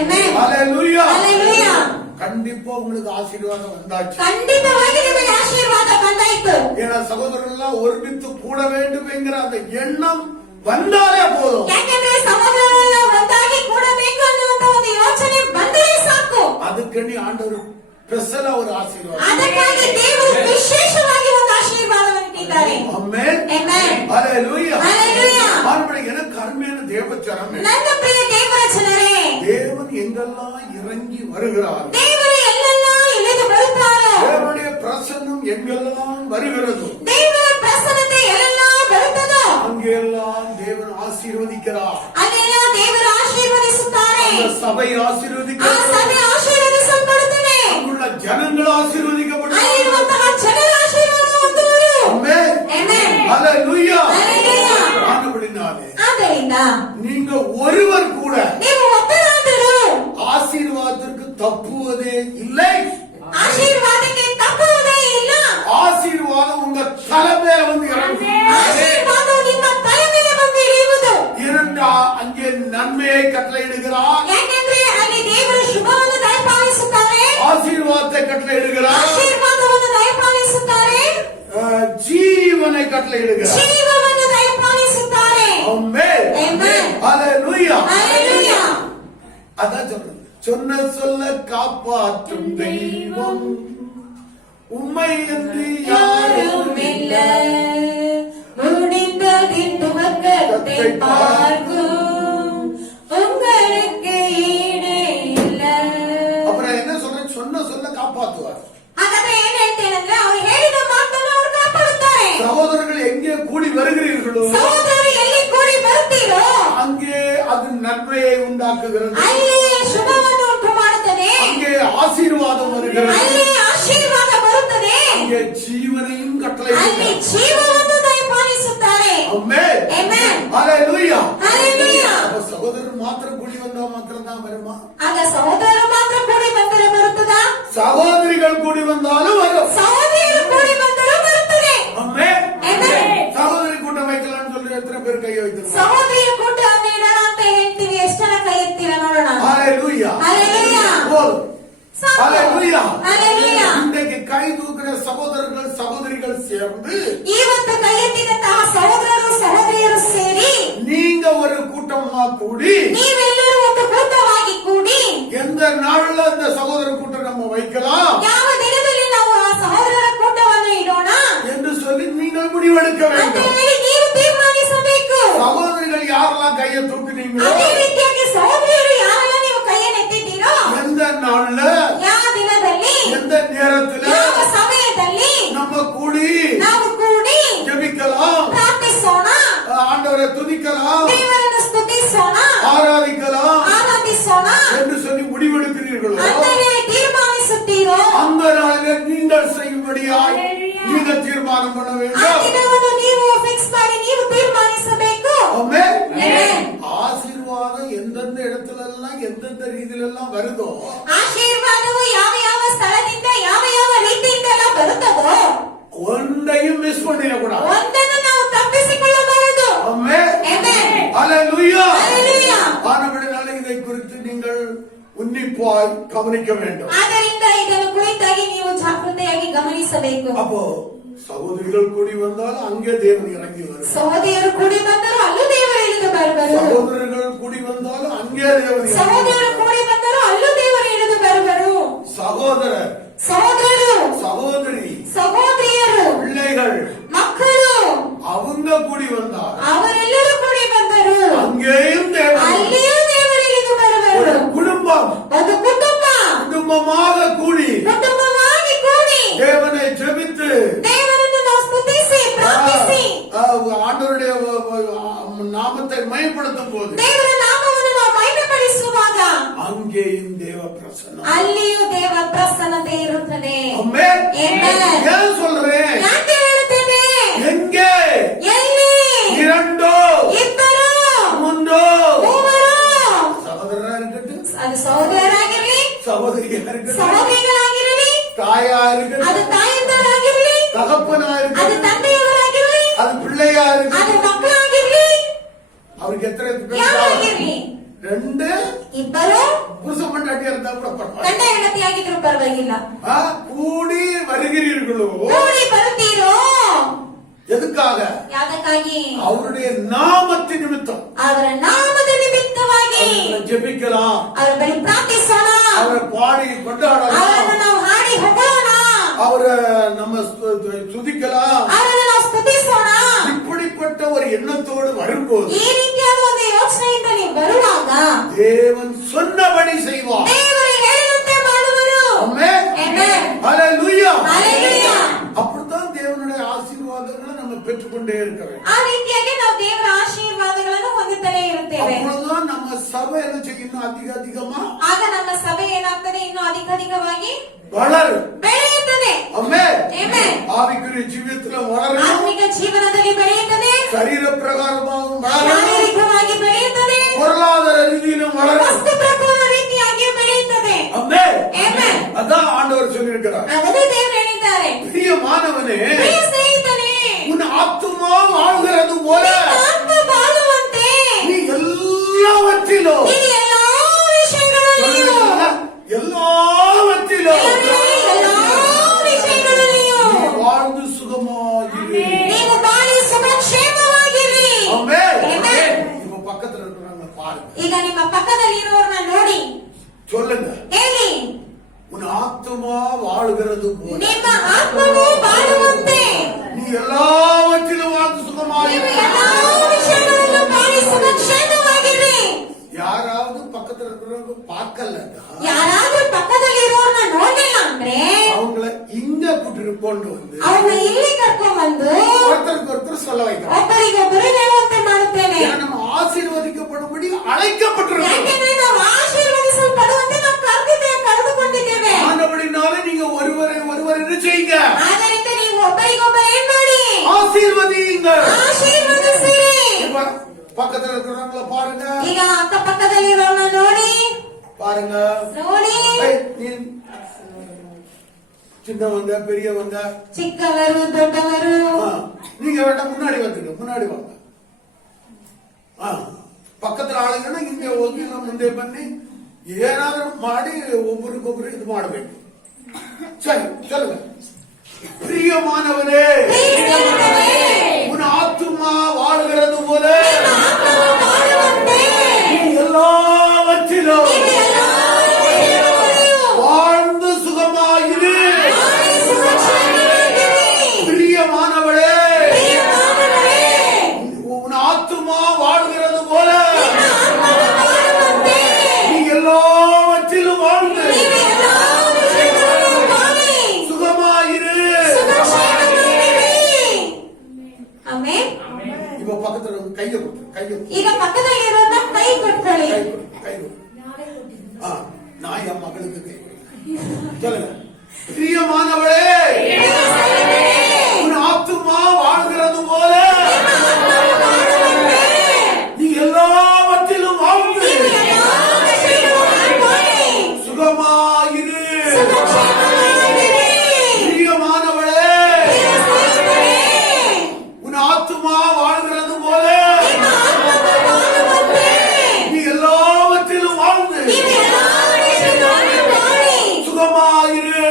ಆಮೆನ್. ஹalleluya. ಹalleluya. கண்டிப்பா உங்களுக்கு ஆசீர்வாதம் வந்தாச்சு. ಖಂಡಿತವಾಗಿ ನಿಮಗೆ ಆಶೀರ್ವಾದ ಬಂದಾಯ್ತು. ஏன்னா சகோதரர்கள் ஒருமித்து கூட வேண்டும் என்கிற அந்த எண்ணம் வந்தாலே போதும். ಯಾಕಂದ್ರೆ ಸಹೋದರರೆಲ್ಲ ಒಂದಾಗಿ ಕೂಡಬೇಕು ಅನ್ನುವಂತ ಒಂದು ಯೋಚನೆ ಬಂದರೆ ಸಾಕು. அதுக்கண்டி ஆண்டவர் ஸ்பெஷலா ஒரு ஆசீர்வாதம், ಅದಕ್ಕಾಗಿ ದೇವರು ವಿಶೇಷವಾಗಿ ಒಂದು ಆಶೀರ್ವಾದವನ್ನು ಇಟ್ಟಿದ್ದಾರೆ. ಆಮೆನ್. ಆಮೆನ್. ஹalleluya. ஹalleluya. ஆண்டவரே எனக்கு அருமையான தேவச்சனமே, ನನ್ನ ಪ್ರಿಯ ದೇವರ ಜನರೇ, தேவன் எங்கெல்லாம் இறங்கி வருகிறார், ದೇವರು ಎಲ್ಲೆಲ್ಲ ಇಳಿದು ಬರುತ್ತಾರೋ, தேவனுடைய பிரசன்னம் எங்கெல்லாம் வருகிறது, ದೇವರ ಪ್ರಸನ್ನತೆ ಎಲ್ಲೆಲ್ಲ ಬರುತ್ತದೋ அங்கெல்லாம் தேவன் ஆசீர்வதிக்கிறார். ಅಲ್ಲೆಲ್ಲ ದೇವರು ಆಶೀರ್ವದಿಸುತ್ತಾರೆ. அந்த சபை ಆ ஆசீர்வதிக்கிறது, ಸಭೆ ಆಶೀರ್ವದಿಸಲ್ಪಡುತ್ತದೆ. அங்குள்ள ஜனங்கள் ஆசீர்வதிக்கப்படுகிறார்கள். ಅಲ್ಲಿರುವಂತಹ ಜನರ ಆಶೀರ್ವಾದ ಹೊಂದುವರು. ஆமென். ಆಮೆನ್. ஹalleluya. ஹalleluya. ஆனபடினாலே ಆದ್ದರಿಂದ நீங்க ஒருவர் கூட ನೀವು ಒಬ್ಬರಾದರೂ ஆசீர்வாதத்திற்கு தப்புவதே இல்லை. ಆಶೀರ್ವಾದಕ್ಕೆ ತಪ್ಪುವುದೇ ಇಲ್ಲ. ஆசீர்வாதம் உங்க தலை மேல வந்து இறங்கும். ಆಶೀರ್ವಾದವು ನಿಮ್ಮ ತಲೆ ಮೇಲೆ ಬಂದು ಇಳಿಯುವುದು. இரண்டா அங்கே நன்மையை கட்டளையிடுகிறார், ಯಾಕೆಂದ್ರೆ ಅಲ್ಲಿ ದೇವರು ಶುಭವನ್ನು ದಯಪಾಲಿಸುತ್ತಾರೆ, ஆசீர்வாதத்தை கட்டளையிடுகிறார், ಆಶೀರ್ವಾದವನ್ನು ದಯಪಾಲಿಸುತ್ತಾರೆ, ஜீவனை கட்டளையிடுகிறார். ಜೀವವನ್ನು ದಯಪಾಲಿಸುತ್ತಾರೆ. ஆமென். ಆಮೆನ್. ஹalleluya. ಹalleluya. அதான் சொல்றது, சொன்ன சொல்ல காப்பாற்றும் தெய்வம் உம்மை என்று யாரும் யாருமில்ல, முடிந்ததின் துவக்கத்தை பார்க்கும் உங்களுக்கு ஈடே இல்ல. அப்புறம் என்ன சொல்றேன், சொன்ன சொல்ல காப்பாற்றுவார். ಹಾಗಾದ್ರೆ ಏನ್ ಹೇಳ್ತೇನೆಂದ್ರೆ ಅವ್ರು ಹೇಳಿದ ಮಾತನ್ನು ಅವ್ರು ಕಾಪಾಡುತ್ತಾರೆ. சகோதரர்கள் எங்கே கூடி வருகிறீர்களோ ಸಹೋದರರು ಎಲ್ಲಿ ಕೂಡಿ ಬರ್ತೀರೋ அங்கே அது நன்மையை உண்டாக்குகிறது, ಅಲ್ಲಿ ಶುಭವನ್ನು ಉಂಟು ಮಾಡುತ್ತದೆ, அங்கே ஆசீர்வாதம் வருகிறது, ಅಲ್ಲಿ ಆಶೀರ್ವಾದ ಬರುತ್ತದೆ, அங்கே ஜீவனையும் ಅಲ್ಲಿ கட்டளையிடுகிறார். ಜೀವವನ್ನು ದಯಪಾಲಿಸುತ್ತಾರೆ. ஆமென். ಆಮೆನ್. ஹalleluya. ಹalleluya. அப்ப சகோதரர் மாத்திரம் கூடி வந்தா மாத்திரம் தான் வருமா? ಆಗ ಸಹೋದರರು ಮಾತ್ರ ಕೂಡಿ ಬಂದರೆ ಬರುತ್ತದಾ? சகோதரிகள் கூடி வந்தாலும் வரும். ಸಹೋದರಿಯರು ಕೂಡಿ ಬಂದರೂ ಬರುತ್ತದೆ. ஆமென். ಆಮೆನ್. சகோதரி கூட்டம் வைக்கலாம்னு சொல்லி எத்தனை பேர் கையை வைத்திருக்காங்க? ಸಹೋದರಿಯ ಕೂಟವನ್ನು ಇಡೋಣ ಅಂತ ಹೇಳ್ತೀವಿ, ಎಷ್ಟು ಜನ ಕೈ ಎತ್ತೀರ ನೋಡೋಣ. ஹalleluya. ಹalleluya. போதும். ಸಾಕು. ஹalleluya. ಹalleluya. இன்றைக்கு கை தூக்குற சகோதரர்கள் சகோதரிகள் சேர்ந்து ಇವತ್ತು ಕೈ ಎತ್ತಿದಂತಹ கூட்டமா கூடி ನೀವೆಲ್ಲರೂ ಒಂದು ಕೂಟವಾಗಿ ಕೂಡಿ எந்த நாள்ல அந்த சகோதர கூட்டம் நம்ம வைக்கலாம் ಯಾವ ದಿನದಲ್ಲಿ ನಾವು ಆ ಸಹೋದರರ ಕೂಟವನ್ನು ಇಡೋಣ என்று சொல்லி நீங்கள் முடிவெடுக்க ಅಂತ வேண்டும். ಹೇಳಿ ನೀವು ತೀರ್ಮಾನಿಸಬೇಕು. சகோதரிகள் யாரெல்லாம் கையை தூக்குனீங்களோ ಅದೇ ರೀತಿಯಾಗಿ ಸಹೋದರಿಯರು ಯಾರೆಲ್ಲ ನೀವು ಕೈಯನ್ನು ಎತ್ತಿದ್ದೀರೋ எந்த நாள்ல ಯಾವ ದಿನದಲ್ಲಿ எந்த நேரத்துல ಯಾವ ಸಮಯದಲ್ಲಿ நம்ம கூடி ನಾವು ಕೂಡಿ ஜெபிக்கலாம், ಪ್ರಾರ್ಥಿಸೋಣ, ஆண்டவரை துதிக்கலாம், ದೇವರನ್ನು ಸ್ತುತಿಸೋಣ, ஆராதிக்கலாம் ಆರಾಧಿಸೋಣ என்று சொல்லி முடிவெடுக்கிறீர்களோ ಅಂತ ಹೇಳಿ ತೀರ್ಮಾನಿಸುತ್ತೀರೋ அந்த நாளிலே நீங்கள் செய்யும்படியாய் நீங்கள் தீர்மானம் பண்ண ಆ வேண்டும். ದಿನವನ್ನು ನೀವು ಫಿಕ್ಸ್ ಮಾಡಿ ನೀವು ತೀರ್ಮಾನಿಸಬೇಕು. ஆமென். ಆಮೆನ್. ஆசீர்வாதம் எந்தெந்த இடத்துல எல்லாம் எந்தெந்த ரீதியில எல்லாம் வருதோ ಆಶೀರ್ವಾದವು ಯಾವ ಯಾವ ಸ್ಥಳದಿಂದ ಯಾವ ಯಾವ ರೀತಿಯಿಂದ ಎಲ್ಲ ಬರುತ್ತದೋ ஒன்றையும் மிஸ் பண்ணிடக்கூடாது. ಒಂದನ್ನು ನಾವು ತಪ್ಪಿಸಿಕೊಳ್ಳಬಾರದು. ஆமென். ಆಮೆನ್. ஹல்லேலூயா. ஹல்லேலூயா. ஆனபடினால இதை குறித்து நீங்கள் உன்னிப்பாய் கவனிக்க வேண்டும். ಆದ್ದರಿಂದ ಇದನ್ನು ಕುರಿತಾಗಿ ನೀವು ಜಾಗೃತೆಯಾಗಿ ಗಮನಿಸಬೇಕು. அப்போ சகோதரிகள் கூடி வந்தால் அங்கே தேவன் இறங்கி வரும். ಸಹೋದರಿಯರು ಕೂಡಿ ಬಂದರೂ ಅಲ್ಲೂ ದೇವರು ಇಳಿದು ಬರುವರು. சகோதரர்கள் கூடி வந்தாலும் அங்கே தேவன் இறங்கி ಸಹೋದರರು வரும். ಕೂಡಿ ಬಂದರೂ ಅಲ್ಲೂ ದೇವರು ಇಳಿದು ಬರುವರು. சகோதரர், ಸಹೋದರರು, சகோதரி, ಸಹೋದರಿಯರು, பிள்ளைகள் ಮಕ್ಕಳು அவங்க கூடி வந்தால் ಅವರೆಲ್ಲರೂ ಕೂಡಿ ಬಂದರು அங்கேயும் தேவன். ಅಲ್ಲಿಯೂ ದೇವರು ಇಳಿದು ಬರುವರು. ஒரு குடும்பம் ಒಂದು குடும்பமாக கூடி ಕುಟುಂಬವಾಗಿ ಕೂಡಿ தேவனை ஜெபித்து ದೇವರನ್ನು ನಾವು ಸ್ತುತಿಸಿ ಪ್ರಾರ್ಥಿಸಿ ஆண்டவருடைய நாமத்தை மயப்படுத்தும் போது ದೇವರ ನಾಮವನ್ನು ನಾವು ಮಹಿಮೆಪಡಿಸುವಾಗ அங்கேயும் தேவ பிரசன்னம். ಅಲ್ಲಿಯೂ ದೇವ ಪ್ರಸನ್ನತೆ ಇರುತ್ತದೆ. ஆமென். Amen. ஏன் சொல்றேன்? ಯಾಕೆ ಹೇಳುತ್ತೇನೆ? எங்கே ಎಲ್ಲಿ இரண்டோ ಇಬ್ಬರು மூன்றோ ಮೂವರು சகோதரரா இருக்கட்டும், ಅದು ಸಹೋದರರಾಗಿರಲಿ, சகோதரியா இருக்கட்டும், ಸಹೋದರಿಗಳಾಗಿರಲಿ, தாயா ಅದು இருக்கட்டும், ತಾಯಿಯಂದರಾಗಿರಲಿ, தகப்பனா ಅದು இருக்கட்டும், ತಂದೆಯವರಾಗಿರಲಿ, அது பிள்ளையா ಅದು இருக்கட்டும், ಮಕ್ಕಳಾಗಿರಲಿ, அவருக்கு எத்தனை பேர்? ಯಾರಾಗಿರಲಿ, ரெண்டு ಇಬ್ಬರು புருஷன் பொண்டாட்டியா இருந்தா கூட பரவாயில்ல. ಗಂಡ ಹೆಂಡತಿಯಾಗಿದ್ರು ಪರವಾಗಿಲ್ಲ. கூடி வருகிறீர்களோ ಕೂಡಿ ಬರುತ್ತೀರೋ எதுக்காக? ಯಾದಕ್ಕಾಗಿ அவருடைய நாமத்தின் நிமித்தம் ಅವರ ನಾಮದ ನಿಮಿತ್ತವಾಗಿ அவரை ஜெபிக்கலாம், ಅವರ ಬಳಿ ಪ್ರಾರ್ಥಿಸೋಣ, அவரை பாடி ಅವರನ್ನು கொண்டாடலாம், ನಾವು ಹಾಡಿ ಹೊಗಳೋಣ, அவரை நம்ம துதிக்கலாம். ಅವರನ್ನು ನಾವು ಸ್ತುತಿಸೋಣ. இப்படிப்பட்ட ஒரு எண்ணத்தோடு வரும்போது ಈ ರೀತಿಯಾದ ಒಂದು ಯೋಚನೆಯಿಂದ ನೀವು ಬರುವಾಗ தேவன் சொன்னபடி செய்வார். ದೇವರು ಹೇಳಿದಂತೆ ಮಾಡುವರು. ஆமென். Amen. ஹல்லேலூயா. Hallelujah. அப்படித்தான் தேவனுடைய ஆசீர்வாதங்களை நம்ம பெற்றுக்கொண்டே இருக்க வேண்டும். ಆ ರೀತಿಯಾಗಿ ನಾವು ದೇವರ ಆಶೀರ್ವಾದಗಳನ್ನು ಹೊಂದುತ್ತಲೇ ಇರುತ್ತೇವೆ. அப்பொழுதுதான் நம்ம சபை என்ன செய்யணும்? அதிகமா ಆಗ ನಮ್ಮ ಸಭೆ ಏನಾಗ್ತದೆ? ಇನ್ನೂ ಅಧಿಕವಾಗಿ வளரும். ಬೆಳೆಯುತ್ತದೆ. ஆமென். Amen. ஆவிக்குரிய ஜீவியத்துல வளரும், ಆತ್ಮಿಕ ಜೀವನದಲ್ಲಿ ಬೆಳೆಯುತ್ತದೆ, சரீர பிரகாரமாகவும் வளரும், ಶಾರೀರಿಕವಾಗಿ ಬೆಳೆಯುತ್ತದೆ, பொருளாதார ரீதியிலும் வளரும். ವಸ್ತು ಪ್ರಕಾರ ರೀತಿಯಾಗಿ ಬೆಳೆಯುತ್ತದೆ. ஆமென். Amen. அதான் ஆண்டவர் சொல்லியிருக்கிறார். ಅದನ್ನೇ ದೇವರು ಹೇಳಿದ್ದಾರೆ. பிரியமானவனே, ಪ್ರಿಯ ಸ್ನೇಹಿತನೇ, உன் ஆத்துமா வாழ்கிறது போல ನಿನ್ನ ಆತ್ಮ ಬಾಳುವಂತೆ நீ எல்லாவற்றிலும் ನೀನು ಎಲ್ಲಾ ವಿಷಯಗಳಲ್ಲಿಯೂ எல்லாவற்றிலும் ಎಲ್ಲಾ ವಿಷಯಗಳಲ್ಲಿಯೂ நீ வாழ்ந்து சுகமாயிரு. ನೀವು ಬಾಳಿ ಸುಖಕ್ಷೇಮವಾಗಿರಿ. ஆமென். Amen. இப்ப பக்கத்துல இருக்கிறவங்க பாருங்க, ಈಗ ನಿಮ್ಮ ಪಕ್ಕದಲ್ಲಿರುವವರನ್ನ ನೋಡಿ சொல்லுங்க. ಹೇಳಿ, உன் ஆத்துமா வாழ்கிறது போல ನಿಮ್ಮ ಆತ್ಮವು ಬಾಳುವಂತೆ நீ எல்லாவற்றிலும் வாழ்ந்து ನೀವು சுகமாயிரு. ಎಲ್ಲಾ ವಿಷಯಗಳಲ್ಲೂ ಬಾಳಿ ಸುಖಕ್ಷೇಮವಾಗಿರಿ. யாராவது பக்கத்துல இருக்கிறவங்க பார்க்கலன்னா ಯಾರಾದ್ರೂ ಪಕ್ಕದಲ್ಲಿರೋರ್ನ ನೋಡ್ಲಿಲ್ಲ ಅಂದ್ರೆ அவங்கள இங்க கூட்டிட்டு கொண்டு வந்து ಅವ್ರನ್ನ ಇಲ್ಲಿ ಕರ್ಕೊಂಡ್ ಬಂದು ஒருத்தருக்கு ஒருத்தர் சொல்ல வைக்கலாம். ಒಬ್ಬರಿಗೊಬ್ಬರು ಹೇಳುವಂತೆ ಮಾಡುತ್ತೇವೆ. ஏன்னா நம்ம ஆசீர்வதிக்கப்படும்படி அழைக்கப்பட்டிருக்கோம். ಯಾಕೆಂದ್ರೆ ನಾವು ಆಶೀರ್ವದಿಸಲ್ಪಡುವಂತೆ ನಾವು ಕರೆದುಕೊಂಡಿದ್ದೇವೆ. ஆனபடினாலே நீங்க ஒருவரை ஒருவர் என்ன செய்யுங்க? ಆದ್ದರಿಂದ ನೀವು ಒಬ್ಬರಿಗೊಬ್ಬರು ಏನ್ ಮಾಡಿ ஆசீர்வதிங்க. ಆಶೀರ್ವದಿಸಿರಿ. இப்ப பக்கத்துல இருக்கிறவங்கள பாருங்க, ಈಗ ಅಕ್ಕಪಕ್ಕದಲ್ಲಿರೋರ್ನ ನೋಡಿ பாருங்க. ನೋಡಿ, ஏய், நீ சின்னவங்க பெரியவங்க, ಚಿಕ್ಕವರು ದೊಡ್ಡವರು, நீங்க வேண்டாம் முன்னாடி வந்துங்க, முன்னாடி வாங்க. பக்கத்துல ஆளுங்கன்னா இங்க ಹೋಗಿ ನಾವು ಮುಂದೆ ಬನ್ನಿ ಏನಾದ್ರೂ ಮಾಡಿ ಒಬ್ಬರಿಗೊಬ್ಬರು ಇದು ಮಾಡಬೇಕು. சரி சொல்லுங்க. பிரியமானவனே, ಪ್ರಿಯರೇ, உன் ஆத்துமா வாழ்கிறது போல ನಿಮ್ಮ ಆತ್ಮವು ಬಾಳುವಂತೆ ಈಗ ಪಕ್ಕದಲ್ಲಿರೋದ ಕೈ ಕೊಟ್ಕೊಳ್ಳಿ. கை நான் என் மகளுக்கு கை சொல்லுங்க. பிரியமானவளே, உன் ஆத்துமா வாழ்கிறது போல நீ எல்லாவற்றிலும் வாழ்ந்து சுகமாயிரு. பிரியமானவளே, உன் ஆத்துமா வாழ்கிறது போல நீ எல்லாவற்றிலும் வாழ்ந்து சுகமாயிரு.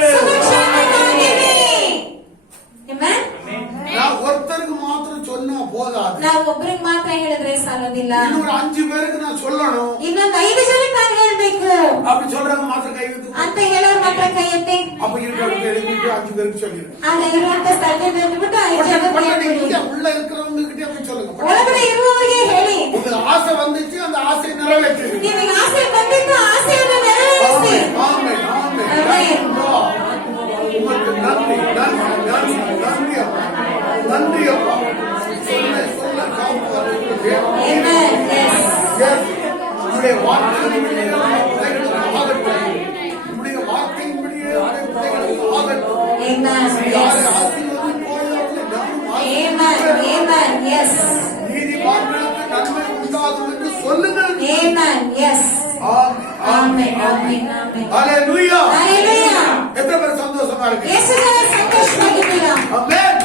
நான் ஒருத்தருக்கு மாத்திரம் சொன்னா போதாது, ನಾವು ಒಬ್ಬರಿಗೆ ಮಾತ್ರ ಹೇಳಿದ್ರೆ ಸಾಲೋದಿಲ್ಲ, இன்னொரு 5 பேருக்கு நான் சொல்லணும். ಇನ್ನೊಂದು 5 ಜನಕ್ಕೆ ನಾನು ಹೇಳ್ಬೇಕು. அப்படி சொல்றவங்க மாத்திரம் கை வைத்து ಅಂತ ಹೇಳೋರು ಮಾತ್ರ ಕೈ ಎತ್ತಿ. அப்ப இருக்கிறவங்க எழுதிட்டு 5 பேருக்கு சொல்லிடுங்க. ಅಲ್ಲಿ ಇರುವಂತ ಸ್ಥಳದಲ್ಲಿ ಹೇಳ್ಬಿಟ್ಟು 5 ಜನಕ್ಕೆ ಹೇಳ್ಬಿಡಿ. உள்ள இருக்கிறவங்க கிட்ட அப்படி சொல்லுங்க. ಒಳಗಡೆ ಇರುವವರಿಗೆ ಹೇಳಿ. உங்களுக்கு ஆசை வந்துச்சு, அந்த ஆசை நிறைவேற்றுங்க. ನಿಮಗೆ ಆಸೆ ಬಂದಿದ್ದು ಆಸೆಯನ್ನು ನೆರವೇರಿಸಿ. ஆமென், ஆமென். உங்களுக்கு நன்றி, நன்றி, நன்றி, நன்றி அப்பா, நன்றி அப்பா. சொல்ல காப்பாற்றுகிறது. Amen. Yes. உங்களுடைய வார்த்தையின்படியே பிள்ளைகளுக்கு ஆகட்டும். உங்களுடைய வார்த்தையின்படியே பிள்ளைகளுக்கு ஆகட்டும். Amen. யாரை Yes. ஆசீர்வதித்து போகிறவர்களை நாமும் Amen. ஆசீர்வதிக்கிறோம். Amen. Yes. நீதிமான்களுக்கு நன்மை உண்டாகும் என்று சொல்லுங்கள். Amen. Yes. ஆமென், Amen. ஆமென், Amen. ஆமென். Amen. ஹல்லேலூயா. Hallelujah. எத்தனை பேர் சந்தோஷமா இருக்கு? ಯೇಸುವಿನ ಸಂತೋಷವಾಗಿದ್ದೀರಾ? ஆமென்.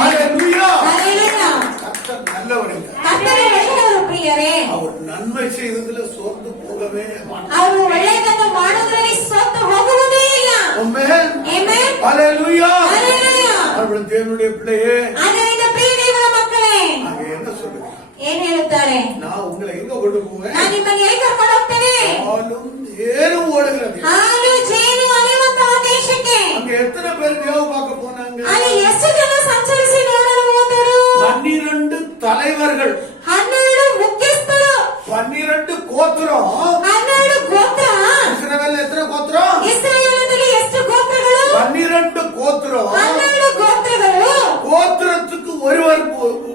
ஹல்லேலூயா. Hallelujah. கர்த்தர் நல்லவருங்க. ಕರ್ತನ ಒಳ್ಳೆಯವರು ಪ್ರಿಯರೇ. அவர் நன்மை செய்ததுல சோர்ந்து போகவே மாட்டார். ಅವರು ಒಳ್ಳೆಯದನ್ನು ಮಾಡುವುದರಲ್ಲಿ ಸೋತು ಹೋಗುವುದೇ ಇಲ್ಲ. ஆமென். Amen. ஹல்லேலூயா. Hallelujah. அவர்கள் தேவனுடைய பிள்ளையே, ಆದ್ದರಿಂದ ಪ್ರಿಯ ದೇವರ ಮಕ್ಕಳೇ, நாங்க என்ன சொல்லுங்க? ಏನ್ ಹೇಳುತ್ತಾರೆ? நான் உங்களை எங்க கொண்டு போவேன்? ನಾನು ನಿಮ್ಮನ್ನು ಎಲ್ಲಿ ಕರ್ಕೊಂಡು ಹೋಗ್ತೇನೆ? பாலும் தேனும் ஓடுகிறது. ಹಾಲು ಜೇನು ಹರಿಯುವಂತಹ ದೇಶಕ್ಕೆ. அங்க எத்தனை பேர் தேவ பார்க்க போனாங்க? ಅಲ್ಲಿ ಎಷ್ಟು ಜನ ಸಂಚರಿಸಿ ನೋಡಲು ಹೋದರು? 12 தலைவர்கள், 12 ಮುಖ್ಯಸ್ಥರು, 12 கோத்திரம். 12 ಗೋತ್ರ. இஸ்ரவேல்ல எத்தனை கோத்திரம்? ಇಸ್ರಾಯೇಲದಲ್ಲಿ ಎಷ್ಟು ಗೋತ್ರಗಳು? 12 கோத்திரம். 12 ಗೋತ್ರಗಳು. கோத்திரத்துக்கு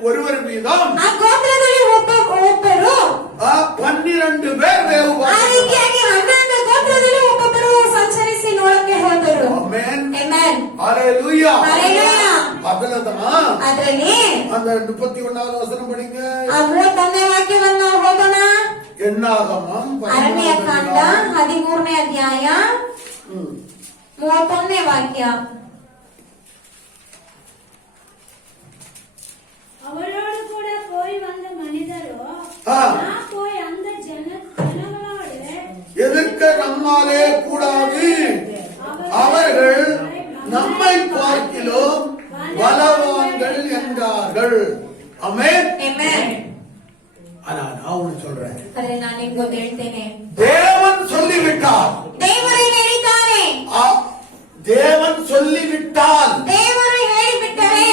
ஒருவர் மீதம் ಆ ಗೋತ್ರದಲ್ಲಿ ಒಬ್ಬರು 12 பேர் வேவு ಆ பார்க்க. ರೀತಿಯಾಗಿ 12 ಗೋತ್ರದಲ್ಲಿ ಒಬ್ಬೊಬ್ಬರು ಸಂಚರಿಸಿ ನೋಡಕ್ಕೆ ಹೋದರು. ஆமென். Amen. ஹல்லேலூயா. Hallelujah. அதுலதான் ಅದರಲ್ಲಿ அந்த 31வது வசனம் படிங்க. ಆ 31ನೇ ವಾಕ್ಯವನ್ನು ಓದೋಣ. என்னாகமம் ಅರಣ್ಯ ಕಾಂಡ 13ನೇ ಅಧ್ಯಾಯ 31ನೇ ವಾಕ್ಯ. அவரோடு கூட போய் வந்த மனிதரோ ஆ. நான் போய் அந்த ஜனங்களோடு எதிர்க்க நம்மாலே கூடாது, அவர்கள் நம்மை பார்க்கிலும் பலவான்கள் என்றார்கள். ஆமென். Amen. ஆனா நான் ஒண்ணு சொல்றேன், ಆದ್ರೆ ನಾನು ನಿಮ್ಗೊಂದು ಹೇಳ್ತೇನೆ, தேவன் சொல்லிவிட்டார். ದೇವರು ಹೇಳಿದ್ದಾರೆ. தேவன் சொல்லிவிட்டால் ದೇವರು ಹೇಳಿಬಿಟ್ಟರೆ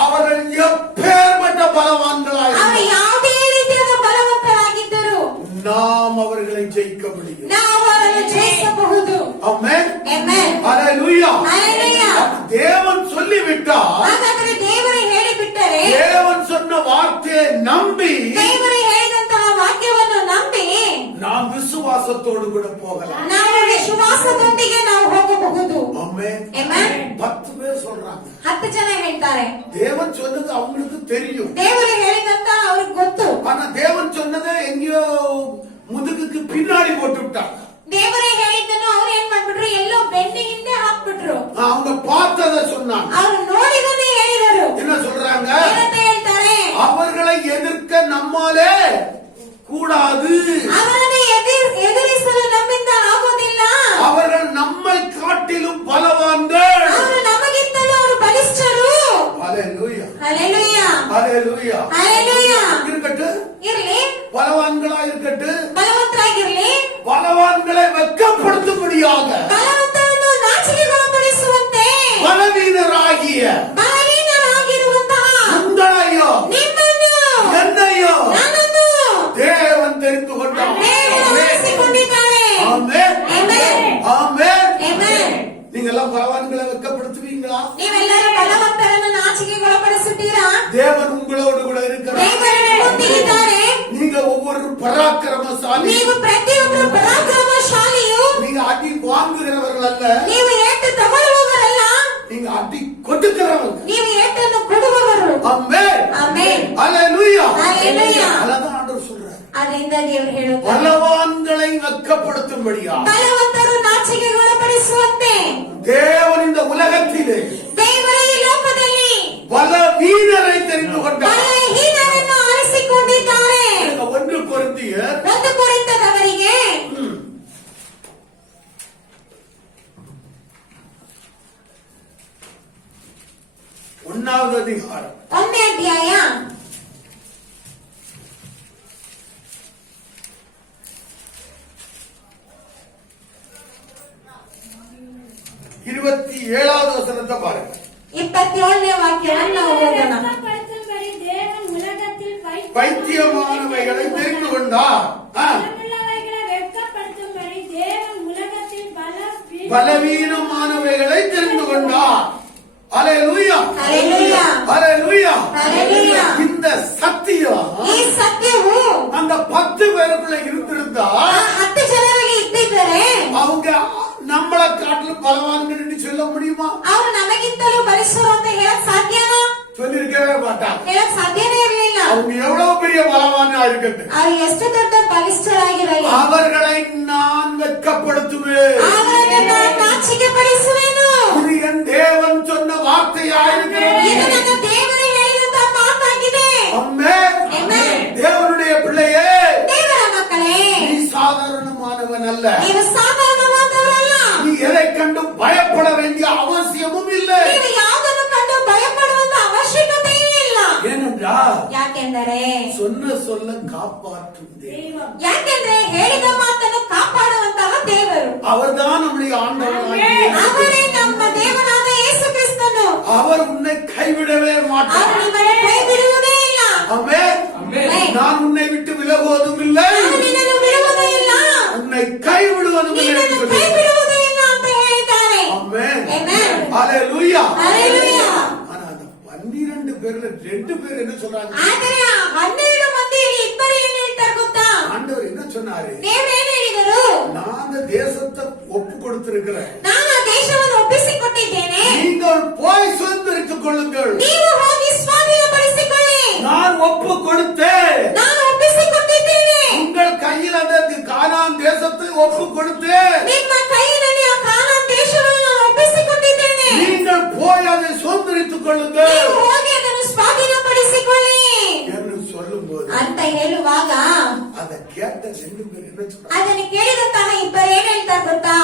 அவர்கள் எப்பேற்பட்ட பலவான்களாய் ಅವರು ಯಾವುದೇ ರೀತಿಯಾದ ಬಲವಂತರಾಗಿದ್ದರು நாம் அவர்களை ஜெயிக்க முடியும். ನಾವು ಅವರನ್ನು ಜಯಿಸಬಹುದು. ஆமென். Amen. ஹல்லேலூயா. Hallelujah. தேவன் சொல்லிவிட்டால், ಹಾಗಾದ್ರೆ ದೇವರು ಹೇಳಿಬಿಟ್ಟರೆ தேவன் சொன்ன வார்த்தையை நம்பி ದೇವರು ಹೇಳಿದಂತಹ ವಾಕ್ಯವನ್ನು ನಂಬಿ நாம் விசுவாசத்தோடு கூட போகலாம். ನಾವು ವಿಶ್ವಾಸದೊಂದಿಗೆ ನಾವು ಹೋಗಬಹುದು. ஆமென். Amen. 10 பேர் சொல்றாங்க. 10 ಜನ ಹೇಳ್ತಾರೆ. தேவன் சொன்னது அவங்களுக்கு தெரியும். ದೇವರು ಹೇಳಿದಂತ ಅವ್ರಿಗೆ ಗೊತ್ತು. ஆனா தேவன் சொன்னதை எங்கேயோ முதுகுக்கு பின்னாடி போட்டு விட்டாங்க. ದೇವರೇ ಹೇಳಿದ್ದನ್ನು ಅವ್ರು ಏನ್ ಮಾಡ್ಬಿಟ್ರು, ಎಲ್ಲೋ ಬೆನ್ನಿ ಹಿಂದೆ ಹಾಕ್ಬಿಟ್ರು. அவங்க பார்த்ததை சொன்னாங்க. ಅವ್ರು ನೋಡಿದನ್ನೇ ಹೇಳಿದರು. என்ன சொல்றாங்க? ಏನಂತ ಹೇಳ್ತಾರೆ? அவர்களை எதிர்க்க நம்மாலே கூடாது, ಅವರನ್ನು ಎದುರಿಸಲು ನಮ್ಮಿಂದ ಆಗೋದಿಲ್ಲ. அவர்கள் நம்மை காட்டிலும் பலவான்கள். ಅವರು ನಮಗಿಂತಲೂ ಅವರು ಬಲಿಷ್ಠರು. ஹல்லேலூயா. ಹಲ್ಲೆಲೂಯಾ. ஹல்லேலூயா. ಹಲ್ಲೆಲೂಯಾ. இருக்கட்டு, ಇರ್ಲಿ, பலவான்களா இருக்கட்டு, ಬಲವಂತರಾಗಿರ್ಲಿ, பலவான்களை வெட்கப்படுத்தும்படியாக ಬಲವಂತರನ್ನು ನಾಚಿಕೆಗೊಳಪಡಿಸುವಂತೆ பலவீனராகிய ಬಲಹೀನರಾಗಿರುವಂತಹ உங்களையோ ನಿಮ್ಮನ್ನು என்னையோ ನನ್ನನ್ನು தேவன் தெரிந்து கொண்டார். ದೇವರು ಆರಿಸಿಕೊಂಡಿದ್ದಾರೆ. ஆமென். Amen. ஆமென். Amen. நீங்க எல்லாம் பலவான்களை வெட்கப்படுத்துவீங்களா? ನೀವೆಲ್ಲರೂ ಬಲವಂತರನ್ನು ನಾಚಿಕೆಗೊಳಪಡಿಸುತ್ತೀರಾ? தேவன் உங்களோடு கூட இருக்கிறார். ದೇವರು ನಿಮ್ಮೊಂದಿಗಿದ್ದಾರೆ. நீங்க ஒவ்வொரு பராக்கிரமசாலி. ನೀವು ಪ್ರತಿಯೊಬ್ಬರು ಪರಾಕ್ರಮಶಾಲಿಯು. நீங்க அடி வாங்குகிறவர்கள் அல்ல. ನೀವು ಏಟು ತಗೊಳ್ಳುವವರಲ್ಲ. நீங்க அடி கொடுக்கிறவங்க. ನೀವು ಏಟನ್ನು ಕೊಡುವವರು. ஆமென். ಆಮೆನ್. ஹalleluya. ஹalleluya. அதான் ஆண்டவர் சொல்றார். ಅದರಿಂದ ದೇವರು ಹೇಳುತ್ತಾರೆ, பலவான்களை வெட்கப்படுத்தும்படியா ಬಲವಂತರು ನಾಚಿಕೆಗೆ ಒಳಪಡಿಸುವಂತೆ தேவன் இந்த உலகத்திலே ದೇವರು ಈ ಲೋಕದಲ್ಲಿ பலவீனரை தெரிந்து கொண்டார். ಬಲಹೀನರನ್ನು ಆರಿಸಿಕೊಂಡಿದ್ದಾರೆ. 1 கொரிந்தியர் 1 ಕೊರಿಂಥದವರಿಗೆ 1வது அதிகாரம் 1ನೇ ಅಧ್ಯಾಯ 27வது வசனத்தை பாருங்க. 27ನೇ ವಾಕ್ಯವನ್ನು ನಾವು ಓದೋಣ. வெட்கப்படுத்தும்படி தேவன் உலகத்தில் பைத்தியமானவைகளை தெரிந்து கொண்டார். பலமுள்ளவைகளை வெட்கப்படுத்தும்படி தேவன் உலகத்தில் பலவீனமானவைகளை தெரிந்து கொண்டார். ஹalleluya. ஹalleluya. ஹalleluya. ஹalleluya. இந்த சத்தியம் ಈ ಸತ್ಯವು அந்த 10 பேருக்குள்ள இருந்திருந்தா ಆ 10 ಜನರಿಗೆ ಇದ್ದಿದ್ದರೆ அவங்க நம்மள காட்டிலும் பலவான்கள் சொல்ல முடியுமா? ಅವರು ನಮಗಿಂತಲೂ ಬಲಿಷ್ಠರು ಅಂತ ಹೇಳಕ್ ಸಾಧ್ಯನಾ? சொல்லிருக்கவே மாட்டாங்க. ಹೇಳಕ್ ಸಾಧ್ಯನೇ ಇರಲಿಲ್ಲ. அவங்க எவ்வளவு பெரிய பலவானா இருக்கட்டும், ಅವರು ಎಷ್ಟು ದೊಡ್ಡ ಬಲಿಷ್ಠರಾಗಿರಲಿ, அவர்களை நான் வெட்கப்படுத்துவேன். ಅವರನ್ನು ನಾನು ನಾಚಿಕೆ ಪಡಿಸುವೆನು. இது என் தேவன் சொன்ன வார்த்தையாயிருக்கிறது. ಇದು ನನ್ನ ದೇವರು ಹೇಳಿದಂತ ಮಾತಾಗಿದೆ. ஆமென். ಆಮೆನ್. தேவனுடைய பிள்ளையே, ದೇವರ ಮಕ್ಕಳೇ, நீ சாதாரணமானவன் அல்ல. ನೀವು ಸಾಮಾನ್ಯವಾದವರಲ್ಲ. நீ எதை கண்டும் பயப்பட வேண்டிய அவசியமும் இல்லை. ನೀವು ಯಾವುದನ್ನು ಕಂಡು ಭಯಪಡುವಂತ ಅವಶ್ಯಕತೆಯೂ ಇಲ್ಲ. ஏனென்றால் ಯಾಕೆಂದರೆ சொன்ன சொல்ல காப்பாற்றும் தேவன். ಯಾಕೆಂದ್ರೆ ಹೇಳಿದ ಮಾತನ್ನು ಕಾಪಾಡುವಂತಹ ದೇವರು அவர்தான் நம்முடைய ஆண்டவராகிய ಅವರೇ ನಮ್ಮ ದೇವರಾದ ಯೇಸು ಕ್ರಿಸ್ತನು. அவர் உன்னை கைவிடவே ಅವರು மாட்டார். ನಿಮ್ಮನ್ನು ಕೈ ಬಿಡುವುದೇ ಇಲ್ಲ. ஆமென். ஆமென். நான் உன்னை விட்டு விலகுவதும் இல்லை, ನಾನು ನಿನ್ನನ್ನು ಬಿಡುವುದೇ ಇಲ್ಲ, உன்னை கைவிடுவதும் இல்லை என்று ನಿನ್ನನ್ನು ಕೈ சொல்லி. ಬಿಡುವುದೇ ಇಲ್ಲ ಅಂತ ಹೇಳಿದ್ದಾರೆ. ஆமென். ಆಮೆನ್. ஹalleluya. ಹಲ್ಲೆಲೂಯಾ. ஆனா அந்த 12 பேர்ல 2 பேர் என்ன சொல்றாங்க? ಆದರೆ ಆ 12 ಮಂದಿಯಲ್ಲಿ ಇಬ್ಬರು ಏನ್ ಹೇಳ್ತಾರೆ ಗೊತ್ತಾ? ஆண்டவர் என்ன சொன்னாரு? ದೇವರು ಏನ್ ಹೇಳಿದರು? நான் அந்த தேசத்தை ஒப்பு கொடுத்திருக்கிறேன், ನಾನು ಆ ದೇಶವನ್ನು ಒಪ್ಪಿಸಿಕೊಟ್ಟಿದ್ದೇನೆ, நீங்கள் போய் சுதந்திரித்துக் கொள்ளுங்கள். ನೀವು ಹೋಗಿ ಸ್ವಾಧೀನಪಡಿಸಿಕೊಳ್ಳಿ. நான் ஒப்பு கொடுத்தேன், ನಾನು ಒಪ್ಪಿಸಿಕೊಟ್ಟಿದ್ದೇನೆ, உங்கள் கையில் அந்த கானான் தேசத்தை ஒப்பு கொடுத்தேன், ನಿಮ್ಮ ಕೈಯಲ್ಲಿ ಆ ಕಾನಾನ್ ದೇಶವನ್ನು ನಾನು ಒಪ್ಪಿಸಿಕೊಟ್ಟಿದ್ದೇನೆ, நீங்கள் போய் அதை சுதந்திரித்துக் கொள்ளுங்கள் ನೀವು ಹೋಗಿ ಅದನ್ನು ಸ್ವಾಧೀನಪಡಿಸಿಕೊಳ್ಳಿ என்று சொல்லும்போது ಅಂತ ಹೇಳುವಾಗ அதை கேட்ட 2 பேர் என்ன சொல்றாங்க? ಅದನ್ನು ಕೇಳಿದಂತಹ ಇಬ್ಬರು ಏನ್ ಹೇಳ್ತಾರೆ ಗೊತ್ತಾ?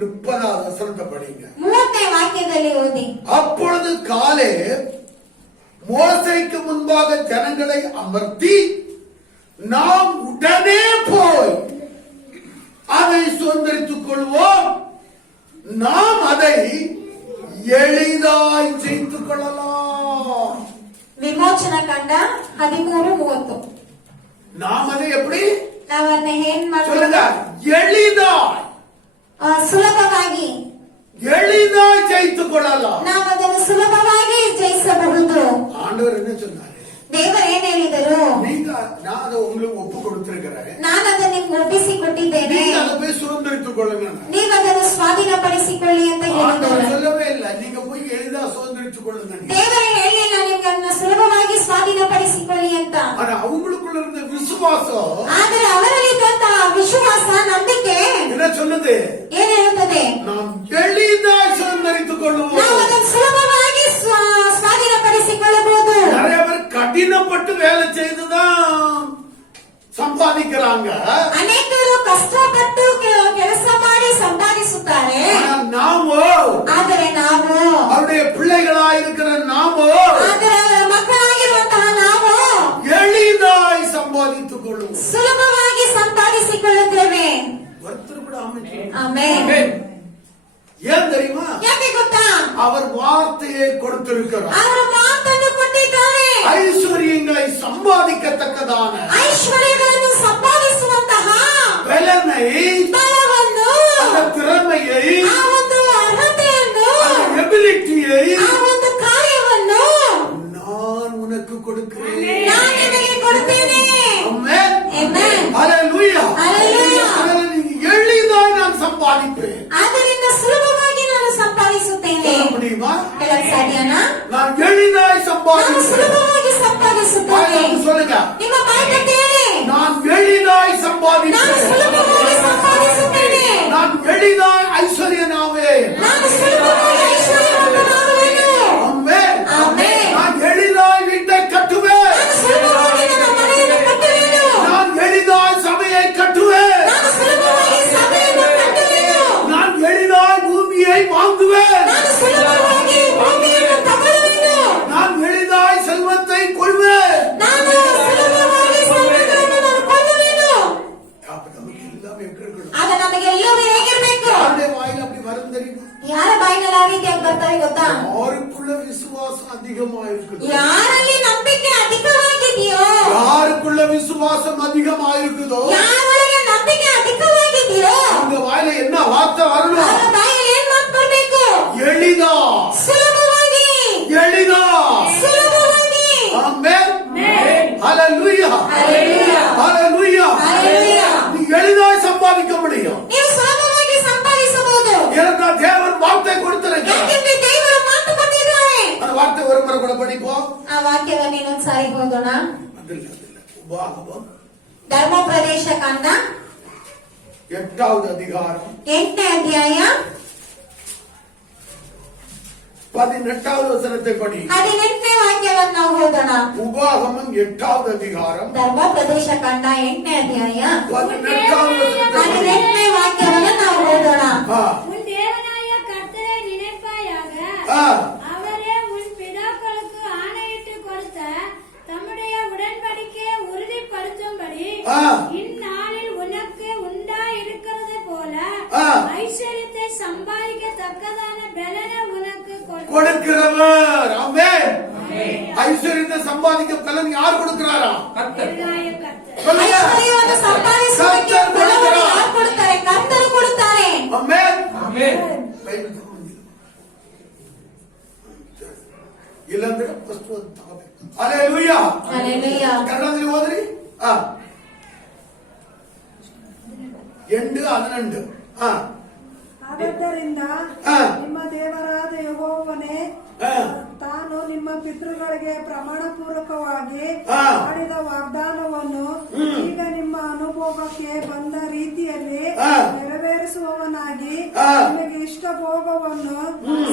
30வது வசனத்தை படிங்க. 30ನೇ ವಾಕ್ಯದಲ್ಲಿ ಓದಿ. அப்பொழுது காலே மோசேக்கு முன்பாக ஜனங்களை அமர்த்தி, நாம் உடனே போய் அதை சுதந்திரித்துக் கொள்வோம், நாம் அதை எளிதாய் செய்து கொள்ளலாம். ವಿಮೋಚನ ಕಂಡ 13:30. நாம் அதை எப்படி ನಾವು ಅದನ್ನ ಏನ್ சொல்லுங்க? ಮಾಡ್ತೀವಿ? எளிதாய் ಸುಲಭವಾಗಿ எளிதாய் ஜெயித்துக் கொள்ளலாம். ನಾವು ಅದನ್ನು ಸುಲಭವಾಗಿ ಜಯಿಸಬಹುದು. ஆண்டவர் என்ன சொன்னாரு? ದೇವರು ಏನ್ ಹೇಳಿದರು? நீங்க நான் அதை உங்களுக்கு ஒப்பு கொடுத்திருக்கிறேன், ನಾನು ಅದನ್ನು ನಿಮ್ಗೆ ಒಪ್ಪಿಸಿಕೊಟ್ಟಿದ್ದೇನೆ, நீங்க அதை போய் சுதந்திரித்துக் கொள்ளுங்க. ನೀವು ಅದನ್ನು ಸ್ವಾಧೀನಪಡಿಸಿಕೊಳ್ಳಿ ಅಂತ ஆண்டவர் ಹೇಳಿದರು. சொல்லவே இல்லை நீங்க போய் எளிதா சுதந்திரித்துக் கொள்ளுங்க. ದೇವರು ಹೇಳಿಲ್ಲ ನಿಮ್ಗೆ ಅದನ್ನ ಸುಲಭವಾಗಿ ಸ್ವಾಧೀನಪಡಿಸಿಕೊಳ್ಳಿ ಅಂತ. ஆனா அவங்களுக்குள்ள இருந்த விசுவாசம் ಆದರೆ ಅವರಲ್ಲಿದ್ದಂತಹ ವಿಶ್ವಾಸ, ನಂಬಿಕೆ என்ன சொல்லுது? ಏನ್ ಹೇಳುತ್ತದೆ? நாம் எளிதாய் சுதந்திரித்துக் ನಾವು கொள்ளுவோம். ಅದನ್ನು ಸುಲಭವಾಗಿ ಸ್ವಾಧೀನಪಡಿಸಿಕೊಳ್ಳಬಹುದು. நிறைய பேர் கடினப்பட்டு வேலை செய்துதான் சம்பாதிக்கிறாங்க. ಅನೇಕರು ಕಷ್ಟಪಟ್ಟು ಕೆಲಸ ಮಾಡಿ ಸಂಪಾದಿಸುತ್ತಾರೆ. ஆனா நாமோ, ಆದರೆ ನಾವು, அவருடைய பிள்ளைகளாயிருக்கிற நாமோ ಆದರೆ ಅವರ ಮಕ್ಕಳಾಗಿರುವಂತಹ ನಾವು எளிதாய் சம்பாதித்துக் கொள்ளுவோம். ಸುಲಭವಾಗಿ ಸಂಪಾದಿಸಿಕೊಳ್ಳುತ್ತೇವೆ. ஒருத்தர் கூட ஆமென். ಆಮೆನ್. ஏன் தெரியுமா? ಯಾಕೆ ಗೊತ್ತಾ? அவர் வார்த்தையை கொடுத்திருக்கிறார். ಅವರು ಮಾತನ್ನು ಕೊಟ್ಟಿದ್ದಾರೆ. ஐஸ்வர்யங்களை சம்பாதிக்கத்தக்கதான ಐಶ್ವರ್ಯಗಳನ್ನು ಸಂಪಾದಿಸುವಂತಹ பலனை, ಬಲವನ್ನು, அந்த திறமையை, ಆ ಒಂದು ಅರ್ಹತೆಯನ್ನು, அந்த எபிலிட்டியை ಆ ಒಂದು ಕಾರ್ಯವನ್ನು நான் விசுவாசம் அதிகமாயிருக்குதோ ಯಾರೊಳಗೆ ನಂಬಿಕೆ ಅಧಿಕವಾಗಿದೆಯೋ உங்க வாயில என்ன வார்த்தை வரணும்? ಅವರ ಬಾಯಲ್ಲಿ ಏನ್ ಮಾತಾಡ್ಬೇಕು? எளிதா, ಸುಲಭವಾಗಿ, எளிதா. ಸುಲಭವಾಗಿ. ஆமென். ஹalleluya, ஹalleluya, ஹalleluya. ஹalleluya. நீ எளிதாய் சம்பாதிக்க முடியும். ನೀವು ಸುಲಭವಾಗಿ ಸಂಪಾದಿಸಬಹುದು. ஏன்னா தேவன் வார்த்தை கொடுத்திருக்கிறார். ಯಾಕೆಂದ್ರೆ ದೇವರು ಮಾತು ಕೊಟ್ಟಿದ್ದಾರೆ. அந்த வார்த்தை ஒரு முறை கூட படிப்போம். ಆ ವಾಕ್ಯವನ್ನು ಇನ್ನೊಂದು ಸಾರಿ ಓದೋಣ. அதில்ல உபாகமம் ಧರ್ಮೋಪದೇಶ ಕಾಂಡ 8வது அதிகாரம் 8ನೇ ಅಧ್ಯಾಯ 18வது வசனத்தை படி. 18ನೇ ವಾಕ್ಯವನ್ನು ನಾವು ಓದೋಣ. உபாகமம் 8வது அதிகாரம் ಧರ್ಮೋಪದೇಶ ಕಾಂಡ 8ನೇ ಅಧ್ಯಾಯ 18வது வசனத்தை படி. 18ನೇ ವಾಕ್ಯವನ್ನು ನಾವು ಓದೋಣ. உன் தேவனாய கர்த்தரை நினைப்பாயாக. ஆ. அவரே உன் பிதாக்களுக்கு ஆணையிட்டு கொடுத்த தம்முடைய உடன்படிக்கையை உறுதிப்படுத்தும்படி ஆ. இந்நாளில் உனக்கு உண்டாயிருக்கிறது போல ஆ. ஐஸ்வர்யத்தை சம்பாதிக்கத்தக்கதான பலனை உனக்கு கொடுக்கிறவர். ஆமென். ஐஸ்வர்யத்தை சம்பாதிக்க பலன் யார் கொடுக்கிறாரா? தேவனாய கர்த்தர். சொல்லுங்க. ಐಶ್ವರ್ಯವನ್ನು ಸಂಪಾದಿಸುವುದಕ್ಕೆ ಬಲವನ್ನು ಯಾರು ಕೊಡುತ್ತಾರೆ? ಕರ್ತರು ಕೊಡುತ್ತಾರೆ. ಆಮೆನ್. ಇಲ್ಲಂದ್ರೆ ಫಸ್ಟ್ ಒಂದು ತಗೋಬೇಕು. ಹಲ್ಲೆಲೂಯಾ. ಹಲ್ಲೆಲೂಯಾ. ಕನ್ನಡದಲ್ಲಿ ಓದ್ರಿ. 8:12. ಆದ್ದರಿಂದ ಆ. ನಿಮ್ಮ ದೇವರಾದ ಯೆಹೋವನೇ ಆ. ತಾನು ನಿಮ್ಮ ಪಿತೃಗಳಿಗೆ ಪ್ರಮಾಣ ಪೂರ್ವಕವಾಗಿ ಆ. ಮಾಡಿದ ವಾಗ್ದಾನವನ್ನು ಈಗ ನಿಮ್ಮ ಅನುಭೋಗಕ್ಕೆ ಬಂದ ರೀತಿಯಲ್ಲಿ ಆ. ನೆರವೇರಿಸುವವನಾಗಿ ಆ. ನಿಮಗೆ ಇಷ್ಟ ಭೋಗವನ್ನು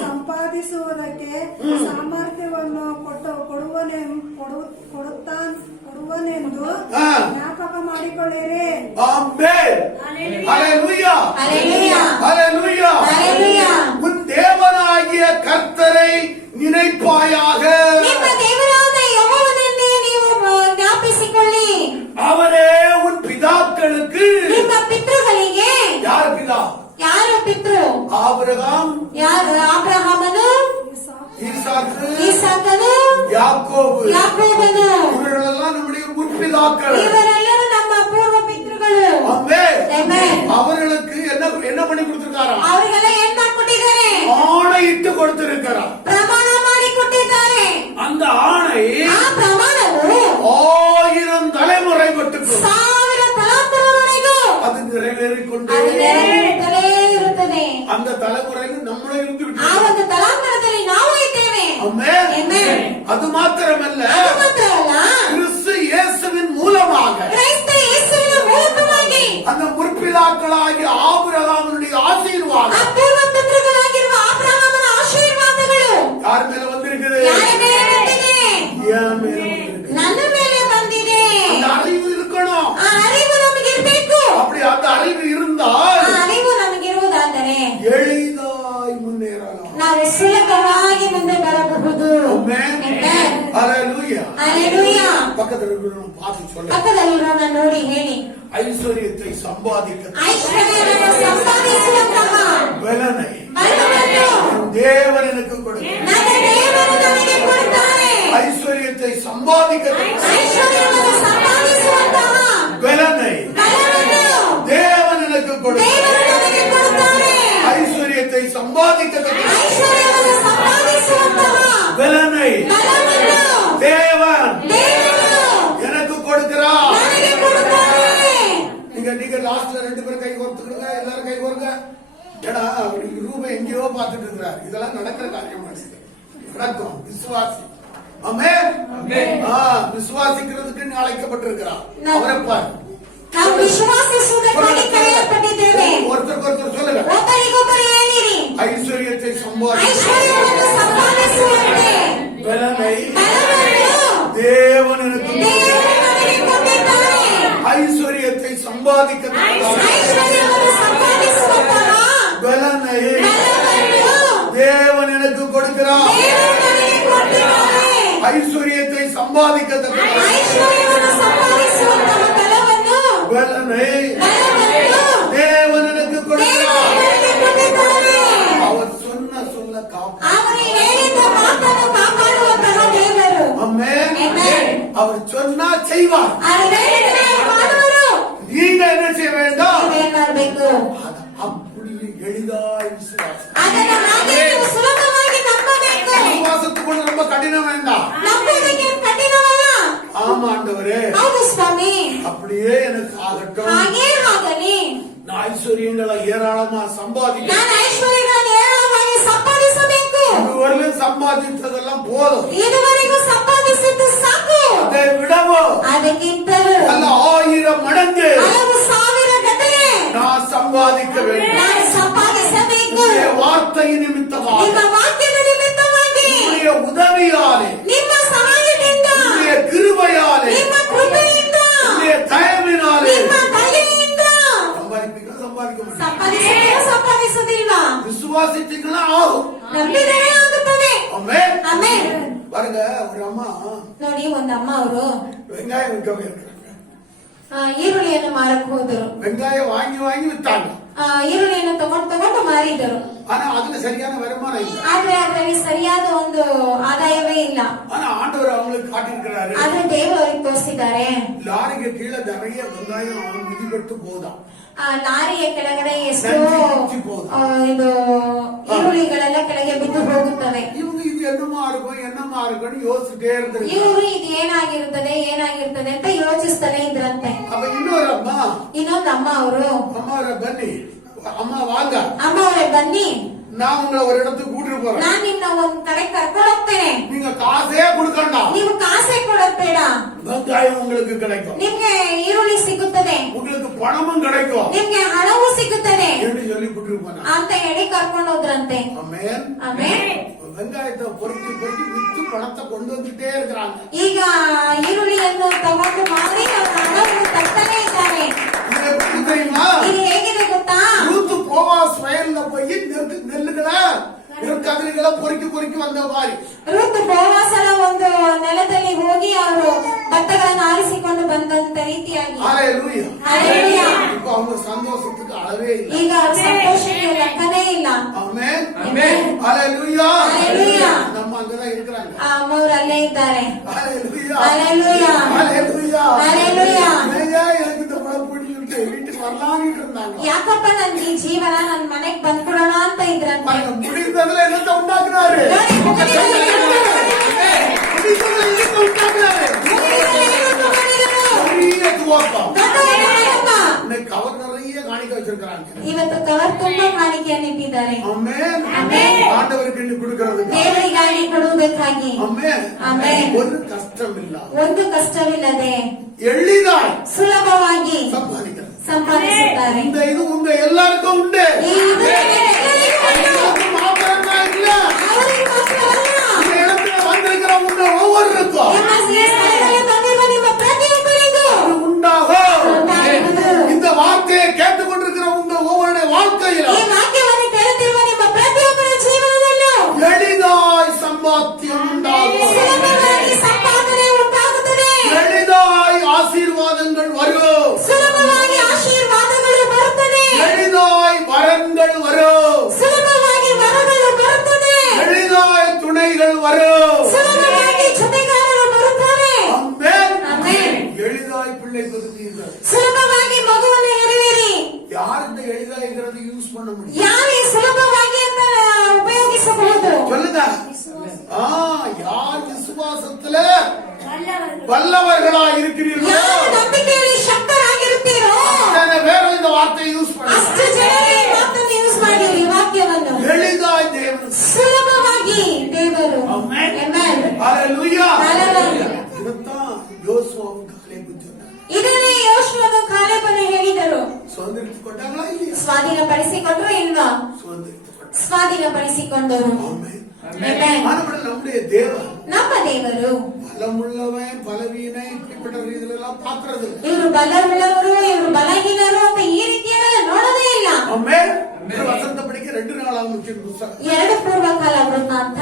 ಸಂಪಾದಿಸುವುದಕ್ಕೆ ಸಾಮರ್ಥ್ಯವನ್ನು ಕೊಡುವನೆಂದು ಆ. ಜ್ಞಾಪಕ ಮಾಡಿಕೊಳ್ಳಿರಿ. ஆமென். ஹல்லேலூயா. ಹಲ್ಲೆಲೂಯಾ. ஹல்லேலூயா. ಹಲ್ಲೆಲೂಯಾ. உன் தேவனாகிய கர்த்தரை நினைப்பாயாக. ನಿಮ್ಮ ದೇವರಾದ ಯೆಹೋವನನ್ನೇ ನೀವು ಜ್ಞಾಪಿಸಿಕೊಳ್ಳಿ. அவரே உன் பிதாக்களுக்கு. ನಿಮ್ಮ ಪಿತೃಗಳಿಗೆ. யார் பிதா? ಯಾರು ಪಿತೃ? ஆபிரகாம், ಯಾರು? ಅಬ್ರಹಾಮನು, ஈசாக்கு, ಇಸಾಕನು, யாக்கோபு. ಯಾಕೋಬನು. இவர்களெல்லாம் நம்முடைய முற்பிதாக்கள். ಇವರೆಲ್ಲರೂ ನಮ್ಮ ಪೂರ್ವ ಪಿತೃಗಳು. ஆமென். ಆಮೆನ್. அவர்களுக்கு என்ன பண்ணி கொடுத்திருக்காராம்? ಅವರಿಗೆಲ್ಲ ಏನ್ ಮಾಡ್ಕೊಟ್ಟಿದ್ದಾರೆ? ஆணையிட்டு கொடுத்திருக்கிறார். ಪ್ರಮಾಣ ಮಾಡಿ ಕೊಟ್ಟಿದ್ದಾರೆ. அந்த ಆಣை ಆ ಪ್ರಮಾಣವು 1000 தலைமுறை மட்டும் 1000 ತಲಾಂತರವರೆಗೂ அது நிறைவேறிக்கொண்டே ಅದು ನೆರವೇರುತ್ತಲೇ ಇರುತ್ತದೆ. அந்த தலைமுறையில் நம்மளே இருந்து ಆ ಒಂದು ತಲಾಂತರದಲ್ಲಿ ನಾವು ಇದ್ದೇವೆ. ஆமென். ಆಮೆನ್. அது மாத்திரமல்ல, ಅದು ಮಾತ್ರ ಅಲ್ಲ, கிறிஸ்து இயேசுவின் மூலமாக ಕ್ರೈಸ್ತ ಯೇಸುವಿನ ಮೂಲಕವಾಗಿ அந்த முற்பிதாக்களாகிய ஆபிரகாமுடைய ಆ ஆசீர்வாதம் ಪೂರ್ವ ಪಿತೃಗಳಾಗಿರುವ ಅಬ್ರಹಾಮನ ಆಶೀರ್ವಾದಗಳು யார் மேல வந்திருக்குது? ಯಾರ ಮೇಲೆ ಬಂದಿದೆ? என் மேல வந்திருக்கு. ನನ್ನ ಮೇಲೆ ಬಂದಿದೆ. அந்த அறிவு இருக்கணும். ಆ ಅರಿವು ನಮಗಿರ್ಬೇಕು. அப்படி அந்த அறிவு ಆ இருந்தால் ಅರಿವು ನಮಗಿರುವುದಾದರೆ எளிதாய் முன்னேறலாம். ನಾವು ಸುಲಭವಾಗಿ ಮುಂದೆ ಬರಬಹುದು. ஆமென். ಆಮೆನ್. ஹல்லேலூயா. ಹಲ್ಲೆಲೂಯಾ. பக்கத்துல இருக்கிறவங்க பார்த்து சொல்ல, ಪಕ್ಕದಲ್ಲಿರೋನ ನೋಡಿ ಹೇಳಿ, ஐஸ்வர்யத்தை சம்பாதிக்க ಐಶ್ವರ್ಯವನ್ನು ಸಂಪಾದಿಸುವಂತಹ பலனை ಬಲವನ್ನು தேவன் எனக்கு கொடுக்கிறார். ನನ್ನ ದೇವರು ನನಗೆ ಕೊಡುತ್ತಾರೆ. ஐஸ்வர்யத்தை சம்பாதிக்க ಐಶ್ವರ್ಯವನ್ನು ಸಂಪಾದಿಸುವಂತಹ பலனை ಬಲವನ್ನು தேவன் எனக்கு கொடுக்கிறார். ದೇವರು ನನಗೆ ಕೊಡುತ್ತಾರೆ. ஐஸ்வர்யத்தை சம்பாதிக்க ಐಶ್ವರ್ಯವನ್ನು ಸಂಪಾದಿಸುವಂತಹ பலனை ಬಲವನ್ನು தேவன் ದೇವರು எனக்கு கொடுக்கிறார். ನನಗೆ ಕೊಡುತ್ತಾರೆ. நீங்க லாஸ்ட்ல 2 பேரும் கை கோர்த்துக்கிறீங்க, எல்லாரும் கை கோருங்க. ஏடா ரூபாய் எங்கேயோ பார்த்துட்டு இருக்கிறார். இதெல்லாம் நடக்கிற காரியம் நடக்கும். விசுவாசி. ஆமென். விசுவாசிக்கிறதுக்கு நீ அழைக்கப்பட்டிருக்கிறார். அவரை பாரு. ನಾವು ವಿಶ್ವಾಸಿಸುವುದಕ್ಕಾಗಿ ಕರೆಯಲ್ಪಟ್ಟಿದ್ದೇವೆ. ஒருத்தருக்கு சொல்லுங்க. ಒಬ್ಬರಿಗೊಬ್ಬರು ಹೇಳಿರಿ, ஐஸ்வர்யத்தை சம்பாதிக்க ಐಶ್ವರ್ಯವನ್ನು ಸಂಪಾದಿಸುವಂತೆ பலனை ಬಲವನ್ನು தேவன் எனக்கு ದೇವರು ನನಗೆ ಕೊಟ್ಟಿದ್ದಾರೆ. ஐஸ்வர்யத்தை சம்பாதிக்க ಐಶ್ವರ್ಯವನ್ನು ಸಂಪಾದಿಸುವಂತಹ பலனை ಬಲವನ್ನು தேவன் எனக்கு கொடுக்கிறார். ದೇವರು ನನಗೆ ಕೊಟ್ಟಿದ್ದಾರೆ. ஐஸ்வர்யத்தை சம்பாதிக்க ಐಶ್ವರ್ಯವನ್ನು ಸಂಪಾದಿಸುವಂತಹ ಬಲವನ್ನು பலனை ಬಲವನ್ನು தேவன் எனக்கு ದೇವರು கொடுக்கிறார். ನನಗೆ ಕೊಟ್ಟಿದ್ದಾರೆ. அவர் சொல்ல காப்பு. ಅವರು ಹೇಳಿದ ಮಾತನ್ನು ಕಾಪಾಡುವಂತಹ ದೇವರು. ஆமென். ಆಮೆನ್. அவர் சொன்னா செய்வார். ಅವರು ಹೇಳಿದರೆ ஆமா ஆண்டவரே, ಹೌದು ಸ್ವಾಮಿ, அப்படியே எனக்கு ஆகட்டும். ಹಾಗೇ ಆಗಲಿ. நான் ஐஸ்வர்யங்களை ஏராளமா சம்பாதிக்க, ನಾನು ಐಶ್ವರ್ಯಗಳನ್ನು ಹೇರಳವಾಗಿ ಸಂಪಾದಿಸಬೇಕು. இதுவரையிலும் சம்பாதித்ததெல்லாம் போதும். ಇದುವರೆಗೂ ಸಂಪಾದಿಸಿದ್ದು ಸಾಕು. அதை விடவோ ಅದಕ್ಕಿಂತಲೂ அல்ல 1000 மடங்கு ಹಲವು ಸಾವಿರ ಗಟ್ಟಲೆ நான் சம்பாதிக்க வேண்டும். ನಾನು ಸಂಪಾದಿಸಬೇಕು. உம்முடைய வார்த்தையின் நிமித்தமாக, ನಿಮ್ಮ ವಾಕ್ಯದ ನಿಮಿತ್ತವಾಗಿ, உம்முடைய உதவியாலே, ನಿಮ್ಮ ಸಹಾಯದಿಂದ, உம்முடைய கிருபையாலே, ನಿಮ್ಮ ಕೃಪೆಯಿಂದ, உம்முடைய தயவினாலே ನಿಮ್ಮ ದಯೆಯಿಂದ சம்பாதிப்பீங்களா? சம்பாதிக்க மாட்டீங்களா? ಸಂಪಾದಿಸುತ್ತೀರಾ? ಸಂಪಾದಿಸುವುದಿಲ್ವಾ? விசுவாசித்தீங்களா? ஆகும். ನಂಬಿದರೆ ಆಗುತ್ತದೆ. ஆமென். ಆಮೆನ್. பாருங்க, ஒரு அம்மா ನೋಡಿ, ಒಂದು ಅಮ್ಮ ಅವರು வெங்காயம் விற்க போயிருக்காங்க. ಈರುಳ್ಳಿಯನ್ನು ಮಾರಕ್ ಹೋದರು. வெங்காயம் வாங்கி வாங்கி வித்தாங்க. ಈರುಳ್ಳಿಯನ್ನು ತಗೊಂಡು ಮಾರಿದರು. ஆனா அதுல சரியான வருமானம் இல்லை. ಆದ್ರೆ ಅದರಲ್ಲಿ ಸರಿಯಾದ ಒಂದು ಆದಾಯವೇ ಇಲ್ಲ. ஆனா ஆண்டவர் அவங்களுக்கு காட்டியிருக்கிறாரு. ಆದ್ರೆ ದೇವರು ಅವರಿಗೆ ತೋರಿಸಿದ್ದಾರೆ. லாரிக்கு கீழே நிறைய வெங்காயம் மிதிபட்டு போதான். ಲಾರಿಯ ಕೆಳಗಡೆ ಎಷ್ಟೋ ಇದು ಈರುಳ್ಳಿಗಳೆಲ್ಲ ಕೆಳಗೆ ಬಿದ್ದು ಹೋಗುತ್ತವೆ. இவங்க இது என்னமா இருக்கும்னு யோசிச்சுட்டே இருந்திருக்காங்க. ಇವರು ಇದು ಏನಾಗಿರುತ್ತದೆ ಅಂತ ಯೋಚಿಸ್ತಾನೆ ಇದ್ರಂತೆ. அப்ப இன்னொரு அம்மா, ಇನ್ನೊಂದು ಅಮ್ಮ ಅವರು, அம்மாவரை பன்னி, அம்மா வாங்க, ಅಮ್ಮ ಅವರೇ ಬನ್ನಿ, நான் உங்களை ஒரு இடத்துக்கு கூட்டிட்டு போறேன். ನಾನ್ ನಿಮ್ನ ಒಂದ್ ಕಡೆ ಕರ್ಕೊಂಡು ಹೋಗ್ತೇನೆ. நீங்க காசே கொடுக்கண்டா, ನೀವು ಕಾಸೆ ಕೊಡೋದ್ ಬೇಡ. வெங்காயம் உங்களுக்கு கிடைக்கும், ನಿಮ್ಗೆ ಈರುಳ್ಳಿ ಸಿಗುತ್ತದೆ, உங்களுக்கு பணமும் கிடைக்கும் ನಿಮ್ಗೆ ಹಣವೂ ಸಿಗುತ್ತದೆ என்று சொல்லி கூட்டிட்டு போனா. ಅಂತ ಹೇಳಿ ಕರ್ಕೊಂಡು ಹೋದ್ರಂತೆ. ஆமென். ಆಮೇಲೆ வெங்காயத்தை பொறுக்கி வித்து பணத்தை கொண்டு வந்துட்டே இருக்கிறாங்க. ಈಗ ಈರುಳ್ಳಿಯನ್ನು ತಗೊಂಡು ಮಾರಿ ಅವ್ರ ಹಣವನ್ನು ತರ್ತಾನೆ ಇದ್ದಾರೆ. இது எப்படி தெரியுமா? ಇದು ಹೇಗಿದೆ ಗೊತ್ತಾ? ரூத்து போவாஸ் வயல்ல போய் நெல்லுகளை நெற்கதிரிகளை பொறுக்கி வந்த மாதிரி. ಋತು ಬೋವಾಸನ ಒಂದು ನೆಲದಲ್ಲಿ ಹೋಗಿ ಅವರು ಭತ್ತಗಳನ್ನು ಆರಿಸಿಕೊಂಡು ಬಂದಂತ ರೀತಿಯಾಗಿ. ஹalleluya. ஹalleluya. இப்போ அவங்க சந்தோஷத்துக்கு அளவே இல்லை. ಈಗ ಅವ್ರ ಸಂತೋಷಕ್ಕೆ ಲೆಕ್ಕನೇ ಇಲ್ಲ. ஆமென். ಆಮೆನ್. ஹalleluya. ஹalleluya. நம்ம அங்கதான் இருக்கிறாங்க. ಅಮ್ಮವರು ಅಲ್ಲೇ ಇದ್ದಾರೆ. ஹalleluya. ஹalleluya. ஹalleluya. ஹalleluya. ஐயா, எனக்கு இந்த படம் பிடிச்சிருக்கு, வீட்டுக்கு வரலாம்னு இருந்தாங்க. ಯಾಕಪ್ಪ ನನ್ಗೆ ಈ ಜೀವನ ನನ್ ಮನೆಗ್ ಬಂದ್ಬಿಡೋಣ ಅಂತ ಇದ್ರಂತೆ. பாருங்க, முடிந்ததுல என்னத்தை உண்டாக்குறாரு? ನೋಡಿ, முடிந்ததுல என்னத்தை உண்டாக்குறாரு? பெரிய துவக்கம். இன்னைக்கு கவர் நிறைய காணிக்க வச்சிருக்கிறாங்க. ಇವತ್ತು ಕವರ್ ತುಂಬಾ ಕಾಣಿಕೆಯನ್ನು ಇಟ್ಟಿದ್ದಾರೆ. ஆமென். ஆமென். ஆண்டவருக்கு எண்ணி கொடுக்கிறதுக்கு. ದೇವರಿಗಾಗಿ ಕೊಡುವುದಕ್ಕಾಗಿ. ஆமென். ஆமென். ஒரு கஷ்டம் இல்ல, ಒಂದು ಕಷ್ಟವಿಲ್ಲದೆ எளிதாய் ಸುಲಭವಾಗಿ சம்பாதிக்கிறது. ಸಂಪಾದಿಸುತ್ತಾರೆ. இந்த இது உங்க எல்லாருக்கும் உண்டு. ಈ ಇದು ಎಲ್ಲರಿಗೂ ಉಂಟು. எல்லாருக்கும் மாத்திரமா இல்ல, ಅವರಿಗೆ ಮಾತ್ರವಲ್ಲ, இந்த இடத்துல வந்திருக்கிற உங்க ஒவ்வொருக்கும் ನಿಮ್ಮ ಈ ಸ್ಥಳದಲ್ಲಿ ಬಂದಿರುವ ನಿಮ್ಮ ಪ್ರತಿಯೊಬ್ಬರಿಗೂ அது உண்டாகும். ಉಂಟಾಗುವುದು. இந்த வார்த்தையை கேட்டுக்கொண்டிருக்கிற உங்க ஒவ்வொருடைய வாழ்க்கையிலும் ಈ ವಾಕ್ಯವನ್ನು ಕೇಳುತ್ತಿರುವ ನಿಮ್ಮ ಪ್ರತಿಯೊಬ್ಬರ ಜೀವನದಲ್ಲೂ எளிதாய் சம்பாத்தியம் உண்டாகும். ಸುಲಭವಾಗಿ ಸಂಪಾದನೆ ಉಂಟಾಗುತ್ತದೆ. எளிதாய் ஆசீர்வாதங்கள் வரும். ಸುಲಭವಾಗಿ ಆಶೀರ್ವಾದಗಳು ಬರುತ್ತದೆ. எளிதாய் வரங்கள் வரும். ಸುಲಭವಾಗಿ ವರಗಳು ಬರುತ್ತದೆ. எளிதாய் துணைகள் வரும். ಸುಲಭವಾಗಿ ಜೊತೆಗಾರರು ಬರುತ್ತಾರೆ. ஆமென். ಆಮೆನ್. எளிதாய் பிள்ளை பெறுவீர்கள். ಸುಲಭವಾಗಿ ಮಗುವನ್ನು ಹೆರುವಿರಿ. யார் இந்த எளிதாய்ங்கிறது யூஸ் பண்ண முடியும்? ಯಾರು ಈ ಸುಲಭವಾಗಿ ಅಂತ ಉಪಯೋಗಿಸಬಹುದು? சொல்லுங்க. யார் விசுவாசத்துல வல்லவர்கள் வல்லவர்களா இருக்கிறீர்களோ ಯಾರು ನಂಬಿಕೆಯಲ್ಲಿ ಶಕ್ತರಾಗಿರುತ್ತೀರೋ அத்தனை பேரும் இந்த வார்த்தையை யூஸ் ಅಷ್ಟು பண்ணுங்க. ಜನರೇ ಈ ಮಾತನ್ನು ಯೂಸ್ ಮಾಡಿರಿ. ಈ ವಾಕ್ಯವನ್ನು எளிதாய் தேவன். ಸುಲಭವಾಗಿ ದೇವರು. ஆமென். ಆಮೆನ್. ஹalleluya. ஹalleluya. இதுதான் யோசுவாவும் காலேபும் சொன்னாங்க. ಇದನ್ನೇ ಯೋಶುವನು ಕಾಲೇಬನು ಹೇಳಿದರು. சுதந்திரித்துக் கொண்டாங்களா இல்லையா? ಸ್ವಾಧೀನಪಡಿಸಿಕೊಂಡ್ರು ಇಲ್ವಾ? சுதந்திரித்துக் கொண்டாங்க. ಸ್ವಾಧೀನಪಡಿಸಿಕೊಂಡರು. ஆமென். ಆಮೆನ್. ஆனபடி நம்முடைய தேவன் ನಮ್ಮ ದೇವರು பலமுள்ளவன் பலவீனை இப்படிப்பட்ட ரீதியில எல்லாம் பாக்குறது இல்லை. ಇವರು ಬಲವುಳ್ಳವರು, ಇವರು ಬಲಹೀನರು ಅಂತ ಈ ರೀತಿಯೆಲ್ಲ ನೋಡೋದೇ ಇಲ್ಲ. ஆமென். வசந்த படிக்க 2 நாளாக முக்கிய புத்தகம். 2 ಪೂರ್ವಕಾಲ ವೃತ್ತಾಂತ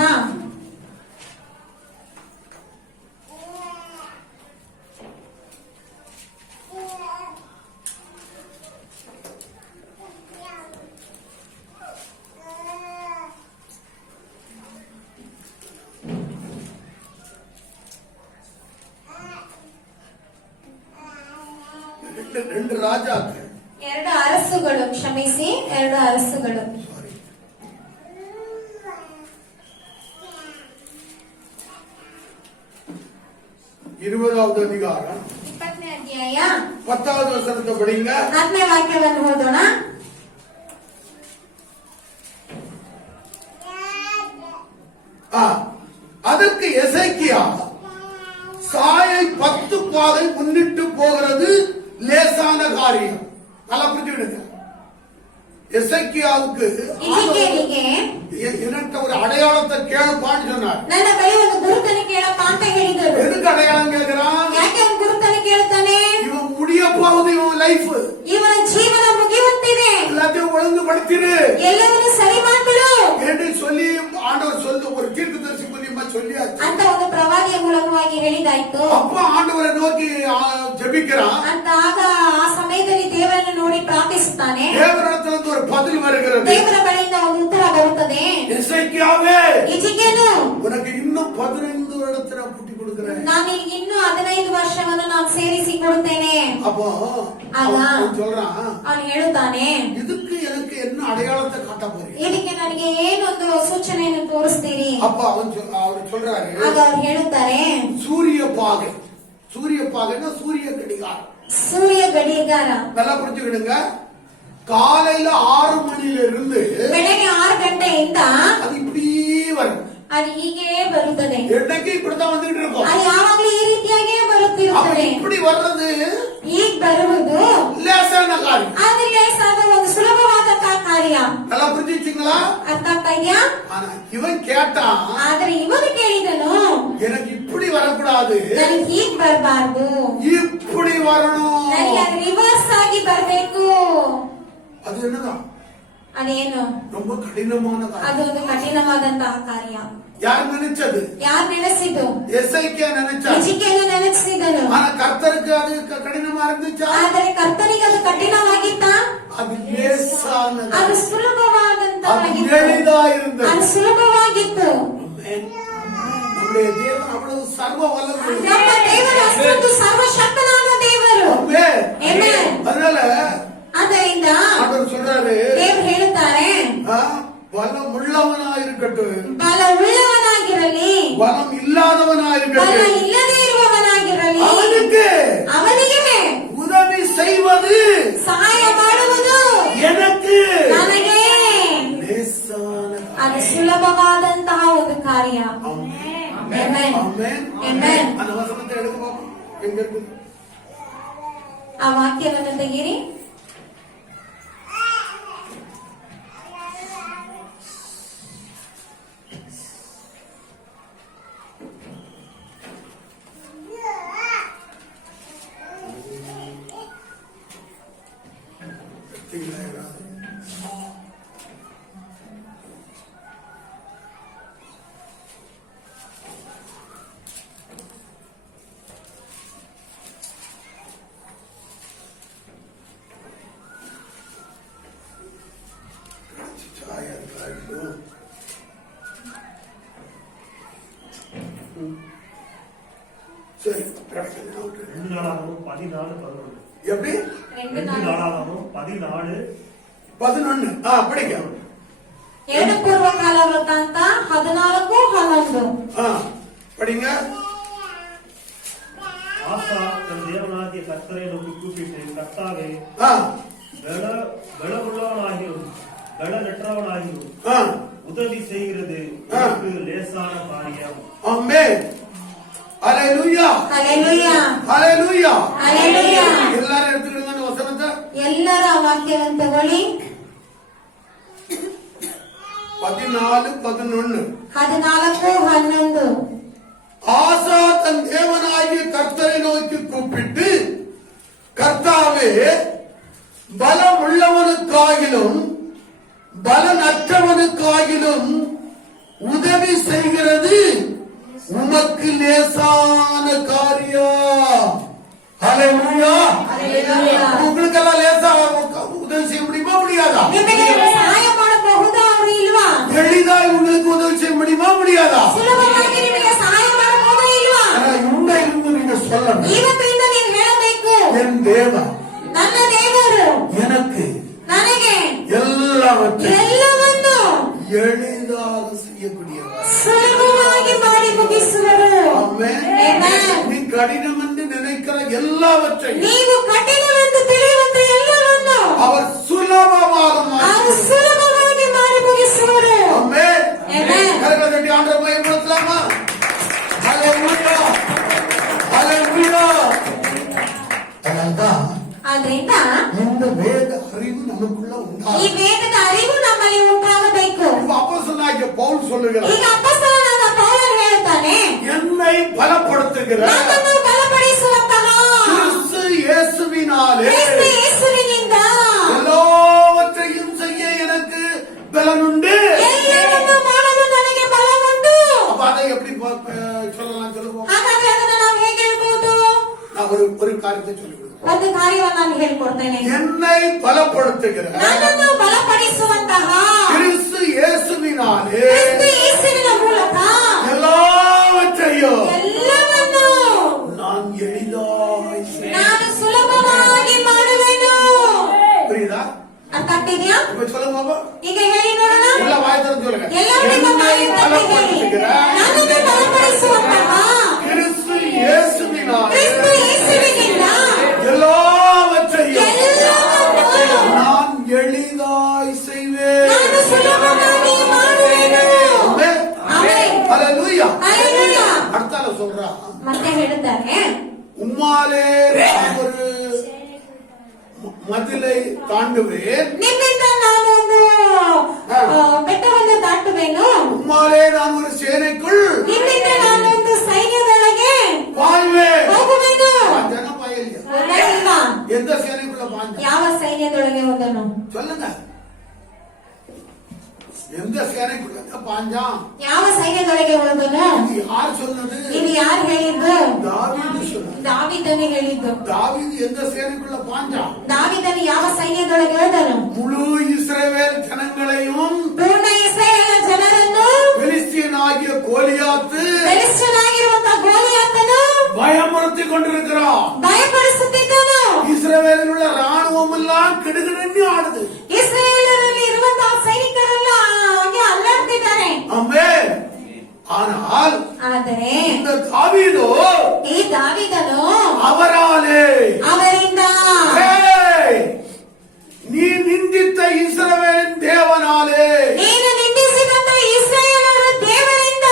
2 ராஜாக்கள். 2 ಅರಸುಗಳು, ಕ್ಷಮಿಸಿ, 2 ಅರಸುಗಳು. 20வது அதிகாரம் 20ನೇ ಅಧ್ಯಾಯ 10வது வசனத்தை படிங்க. 10ನೇ ವಾಕ್ಯವನ್ನು ಓದೋಣ. அதற்கு எசேக்கியா, சாயை 10 பாதை முன்னிட்டு போகிறது லேசான காரியம். நல்லா புரிஞ்சுக்கிடுங்க. எசேக்கியாவுக்கு ಹಿಜ್ಕೀಯನಿಗೆ எனக்கு ஒரு அடையாளத்தை கேளுப்பான்னு சொன்னார். ನನ್ನ ಬಳಿ ಒಂದು ಗುರುತನ್ನು ಕೇಳಪ್ಪ ಅಂತ ಹೇಳಿದರು. எதுக்கு அடையாளம் கேட்கிறான்? ಯಾಕೆ ಒಂದು ಗುರುತನ್ನು ಕೇಳ್ತಾನೆ? இவன் முடிய போகுது, இவன் லைஃப் ಇವನ ಜೀವನ ಮುಗಿಯುತ್ತಿದೆ, எல்லாத்தையும் ஒழுங்குபடுத்திரு ಎಲ್ಲವನ್ನೂ ಸರಿ ಮಾಡ್ಬಿಡು என்று சொல்லி ஆண்டவர் சொல்ல ஒரு தீர்க்கதரிசி மூலியமா சொல்லியாச்சு. ಅಂತ ಒಂದು ಪ್ರವಾದಿಯ ಮೂಲಕವಾಗಿ ಹೇಳಿದಾಯ್ತು. அப்ப ஆண்டவரை நோக்கி ஜெபிக்கிறான். ಅಂತ ಆಗ ಆ ಸಮಯದಲ್ಲಿ ದೇವರನ್ನು ನೋಡಿ ಪ್ರಾರ್ಥಿಸುತ್ತಾನೆ. தேவனிடத்திலிருந்து ஒரு பதில் வருகிறது. ದೇವರ ಬಳಿಯಿಂದ ಒಂದು ಉತ್ತರ ಬರುತ್ತದೆ. எசேக்கியாவே, ಹಿಜ್ಕೀಯನು, உனக்கு இன்னும் 15 வருடத்தை நான் கூட்டி கொடுக்கிறேன். ನಾನು ನಿನಗೆ ಇನ್ನೂ 15 ವರ್ಷವನ್ನು ನಾನು ಸೇರಿಸಿ ಕೊಡುತ್ತೇನೆ. அப்போ ಆಗ அவன் சொல்றான், ಅವನು ಹೇಳುತ್ತಾನೆ, இதுக்கு எனக்கு என்ன அடையாளத்தை காட்ட போறீங்க? ಇದಕ್ಕೆ ನನಗೆ ಏನೊಂದು ಸೂಚನೆಯನ್ನು ತೋರಿಸ್ತೀರಿ? அப்ப அவர் சொல்றாரு, ಆಗ ಅವ್ರು ಹೇಳುತ್ತಾರೆ, சூரிய பாகை. சூரிய பாகைன்னா சூரிய கடிகாரம். ಸೂರ್ಯ ಗಡಿಯಾರ. நல்லா புரிஞ்சுக்கிடுங்க. காலையில 6 மணில இருந்து ಬೆಳಗ್ಗೆ 6 ಗಂಟೆಯಿಂದ அது இப்படி வரும். ಅದು ಹೀಗೆ ಬರುತ್ತದೆ. என்னைக்கு இப்படித்தான் வந்துட்டு இருக்கும். ಅದು ಯಾವಾಗಲೂ ಈ ರೀತಿಯಾಗಿಯೇ ಬರುತ್ತಿರುತ್ತದೆ. இப்படி வர்றது ಈಗ ಬರುವುದು லேசான காரியம். ಆದ್ರೆ ಲೇಸಾದ ಒಂದು ಸುಲಭವಾದಂತಹ ಕಾರ್ಯ. நல்லா புரிஞ்சுச்சிங்களா? ಅರ್ಥ ಆಗ್ತಾ ಇದೆಯಾ? ஆனா இவன் கேட்டான், ಆದ್ರೆ ಇವನು ಕೇಳಿದನು, எனக்கு இப்படி வரக்கூடாது, ನನಗೆ ಹೀಗ್ ಬರಬಾರ್ದು, இப்படி வரணும். ನನಗೆ ಅದು ರಿವರ್ಸ್ ಆಗಿ ಬರ್ಬೇಕು. அது என்னதான்? ಅದೇನು? ரொம்ப கடினமான காரியம். ಅದು ಒಂದು ಕಠಿಣವಾದಂತಹ ಕಾರ್ಯ. யார் நினைச்சது? ಯಾರು ನೆನೆಸಿದ್ದು? எசேக்கியா நினைச்சா. ಹಿಜ್ಕೀಯನು ನೆನೆಸಿದನು. ஆனா கர்த்தருக்கு அது கடினமா இருந்துச்சா? ಆದರೆ ಕರ್ತನಿಗೆ ಅದು ಕಠಿಣವಾಗಿತ್ತ? அது லேசானது. ಅದು ಸುಲಭವಾದಂತವಾಗಿತ್ತು. அது எளிதா இருந்தது. ಅದು ಸುಲಭವಾಗಿತ್ತು. நம்முடைய தேவன் அவ்வளவு சர்வ வல்லவர். ನಮ್ಮ ದೇವರು ಅಷ್ಟೊಂದು ಸರ್ವಶಕ್ತನಾದ ದೇವರು. ಆಮೆನ್. அதனால ಆದ್ದರಿಂದ ஆண்டவர் சொல்றாரு, ದೇವರು ಹೇಳುತ್ತಾರೆ, பலம் உள்ளவனாயிருக்கட்டும், ಬಲ ಉಳ್ಳವನಾಗಿರಲಿ, பலம் ಬಲ இல்லாதவனாயிருக்கட்டும், ಇಲ್ಲದೇ ಇರುವವನಾಗಿರಲಿ, அவனுக்கு உதவி செய்வது, ಸಹಾಯ ಮಾಡುವುದು எனக்கு ನನಗೆ லேசான ಅದು ಸುಲಭವಾದಂತಹ ಒಂದು ಕಾರ್ಯ. ஆமென். ಆಮೆನ್. ஆமென். ಆಮೆನ್. அந்த வசனத்தை எடுத்து பாப்போம். எங்க இருக்குது? ಆ ವಾಕ್ಯವನ್ನು ತೆಗೀರಿ. சரி, 2 நாளாகவும் 14 எப்படி? 2 2 நாளாகவும் 14 11. படிக்க. 2 ಪೂರ್ವಕಾಲ ವೃತ್ತಾಂತ 14:11. படிங்க. ஆசா தன் தேவனாகிய கர்த்தரை நோக்கி கூப்பிட்டு, கர்த்தாவே, பலமுள்ளவனாகியும் பலனற்றவனாகியும் உதவி செய்கிறது எனக்கு லேசான காரியம். ஆமென். ஹalleluya. ಹಲ್ಲೆಲೂಯಾ. ஹalleluya. ಹಲ್ಲೆಲೂಯಾ. எல்லாரும் எடுத்துக்கிடுங்க அந்த வசனத்தை. ಎಲ್ಲರ ವಾಕ್ಯವನ್ನು ತಗೊಳ್ಳಿ. 14:11. 14:11. ஆசா தன் தேவனாகிய கர்த்தரை நோக்கி கூப்பிட்டு, கர்த்தாவே, பலம் உள்ளவனுக்காகிலும் பலனற்றவனுக்காகிலும் உதவி செய்கிறது உமக்கு லேசான காரியம். ஹalleluya. உங்களுக்கெல்லாம் லேசா உதவி செய்ய முடியுமா முடியாதா? ನಿಮಗೆ ಸಹಾಯ ಮಾಡಬಹುದಾ ಅವರು ಇಲ್ವಾ? எளிதாய் உங்களுக்கு உதவி செய்ய முடியுமா முடியாதா? ಸುಲಭವಾಗಿ ನಿಮಗೆ ಸಹಾಯ ಮಾಡಬಹುದಾ ಇಲ್ವಾ? உண்மை இருந்து நீங்க சொல்லணும். ಇವತ್ತಿಂದ ನೀವು ಹೇಳಬೇಕು, என் தேவன் ನನ್ನ ದೇವರು எனக்கு ನನಗೆ எல்லாவற்றையும் ಎಲ್ಲವನ್ನು எளிதாக செய்ய முடிக்கக்கூடியவர். ಸುಲಭವಾಗಿ ಮಾಡಿ ಮುಗಿಸುವರು. ஆமென். Amen. நீ கடினம் என்று நினைக்கிற எல்லாவற்றையும் ನೀವು ಕಠಿಣವೆಂದು ತಿಳಿಯುವಂತ ಎಲ್ಲವನ್ನೂ அவர் சுலபமாக ಅವರು மாற்றுவார். ಸುಲಭವಾಗಿ ಮಾಡಿ ಮುಗಿಸುವರು. ஆமென். Amen. கரங்களை தட்டி ஆண்டவரை மகிமைப்படுத்தலாமா? ஹalleluya. ஹalleluya. அதனால்தான் ಆದ್ರಿಂದ இந்த வேத அறிவு நமக்குள்ள ಈ உண்டாகும். ವೇದದ ಅರಿವು ನಮ್ಮಲ್ಲಿ ಉಂಟಾಗಬೇಕು. இப்ப அப்போஸ்தலனாகிய பவுல் சொல்லுகிறார், ಈಗ ಅಪೊಸ್ತಲನಾದ ಪೌಲನು ಹೇಳುತ್ತಾನೆ, என்னை பலப்படுத்துகிற ನನ್ನನ್ನು ಬಲಪಡಿಸುವಂತಹ கிறிஸ்து இயேசுவினாலே ಕ್ರಿಸ್ತ ಯೇಸುವಿನಿಂದ எல்லாவற்றையும் செய்ய எனக்கு பலனுண்டு. ಎಲ್ಲವನ್ನೂ ಮಾಡಲು ನನಗೆ ಬಲವುಂಟು. அப்ப அதை எப்படி சொல்லலாம் சொல்லுவோம்? ಹಾಗಾದ್ರೆ ಅದನ್ನು ನಾವು ಹೇಗೆ ಹೇಳ್ಬೋದು? நான் ஒரு காரியத்தை சொல்லுகிறேன். ಒಂದು ಕಾರ್ಯವನ್ನು ನಾನು ಹೇಳ್ಕೊಡ್ತೇನೆ. என்னை பலப்படுத்துகிற ನನ್ನನ್ನು ಬಲಪಡಿಸುವಂತಹ கிறிஸ்து இயேசுவினாலே ಕ್ರಿಸ್ತ ಯೇಸುವಿನ ಮೂಲಕ எல்லாவற்றையும் ಎಲ್ಲವನ್ನೂ நான் எளிதாய் செய்வேன். ನಾನು ಸುಲಭವಾಗಿ ಮಾಡುವೆನು. புரியுதா? ಅರ್ಥ ಆಗ್ತಿದ್ಯಾ? இப்ப சொல்லுங்க பாப்பா. ಈಗ ಹೇಳಿ ನೋಡೋಣ. உள்ள வாய் திறந்து சொல்லுங்க. ಎಲ್ಲರಿಗೂ என்னை ಬಾಯಿ ತೆರೆದು ಹೇಳಿ. பலப்படுத்துகிற ನನ್ನನ್ನು ಬಲಪಡಿಸುವಂತಹ கிறிஸ்து இயேசுவினாலே ಕ್ರಿಸ್ತ ಯೇಸುವಿನಿಂದ எல்லாவற்றையும் ಎಲ್ಲವನ್ನೂ நான் எளிதாய் செய்வேன். ನಾನು ಸುಲಭವಾಗಿ ಮಾಡುವೆನು. ஆமென். ಆಮೆನ್. ஹalleluya. ಹಲ್ಲೆಲೂಯಾ. அடுத்தால சொல்றா, ಮತ್ತೆ ಹೇಳುತ್ತಾರೆ, உம்மாலே நான் ஒரு மதிலை தாண்டுவேன். ನಿಮ್ಮಿಂದ ನಾನು ಒಂದು ಬೆಟ್ಟವನ್ನು ದಾಟುವೆನು. உம்மாலே நான் ஒரு சேனைக்குள் ನಿಮ್ಮಿಂದ ನಾನೊಂದು ಸೈನ್ಯದೊಳಗೆ பாய்வேன். ಹೋಗುವೆನು. பாஞ்சனா பாயலையா? ಇಲ್ಲ. எந்த சேனைக்குள்ள பாஞ்ச? ಯಾವ ಸೈನ್ಯದೊಳಗೆ ಹೋದನು? சொல்லுங்க. எந்த சேனைக்குள்ள பாஞ்சான்? ಯಾವ ಸೈನ್ಯದೊಳಗೆ ಹೋದನು? இது யார் சொன்னது? ಇದು ಯಾರು ಹೇಳಿದ್ದು? தாவீது சொன்னது. ದಾವೀದನು ಹೇಳಿದ್ದು. தாவீது எந்த சேனைக்குள்ள பாஞ்சான்? ದಾವೀದನು ಯಾವ ಸೈನ್ಯದೊಳಗೆ ಹೋದನು? முழு இஸ்ரவேல் ஜனங்களையும் ಪೂರ್ಣ ಇಸ್ರಾಯೇಲ್ ಜನರನ್ನು பெலிஸ்தியனாகிய கோலியாத்து ಬೆಲಿಷ್ಠನಾಗಿರುವಂತಹ ಗೋಲಿಯಾತನು பயமுறுத்தி கொண்டிருக்கிறான். ಭಯಪಡಿಸುತ್ತಿದ್ದನು. இஸ்ரவேலில் உள்ள ராணுவம் எல்லாம் கிடுகிடுன்னு ஆடுது. ಇಸ್ರಾಯೇಲರಲ್ಲಿ ಇರುವಂತಹ ಸೈನಿಕರೆಲ್ಲ ಹಾಗೆ ಅಲ್ಲಾಡ್ತಿದ್ದಾರೆ. ஆமென். ஆனால் ಆದರೆ இந்த தாவீதோ ಈ ದಾವೀದನು அவராலே ಅವರಿಂದ ஏய், நீ நிந்தித்த இஸ்ரவேலின் தேவனாலே ನೀನು ನಿಂದಿಸಿದಂತ ಇಸ್ರಾಯೇಲರ ದೇವರಿಂದ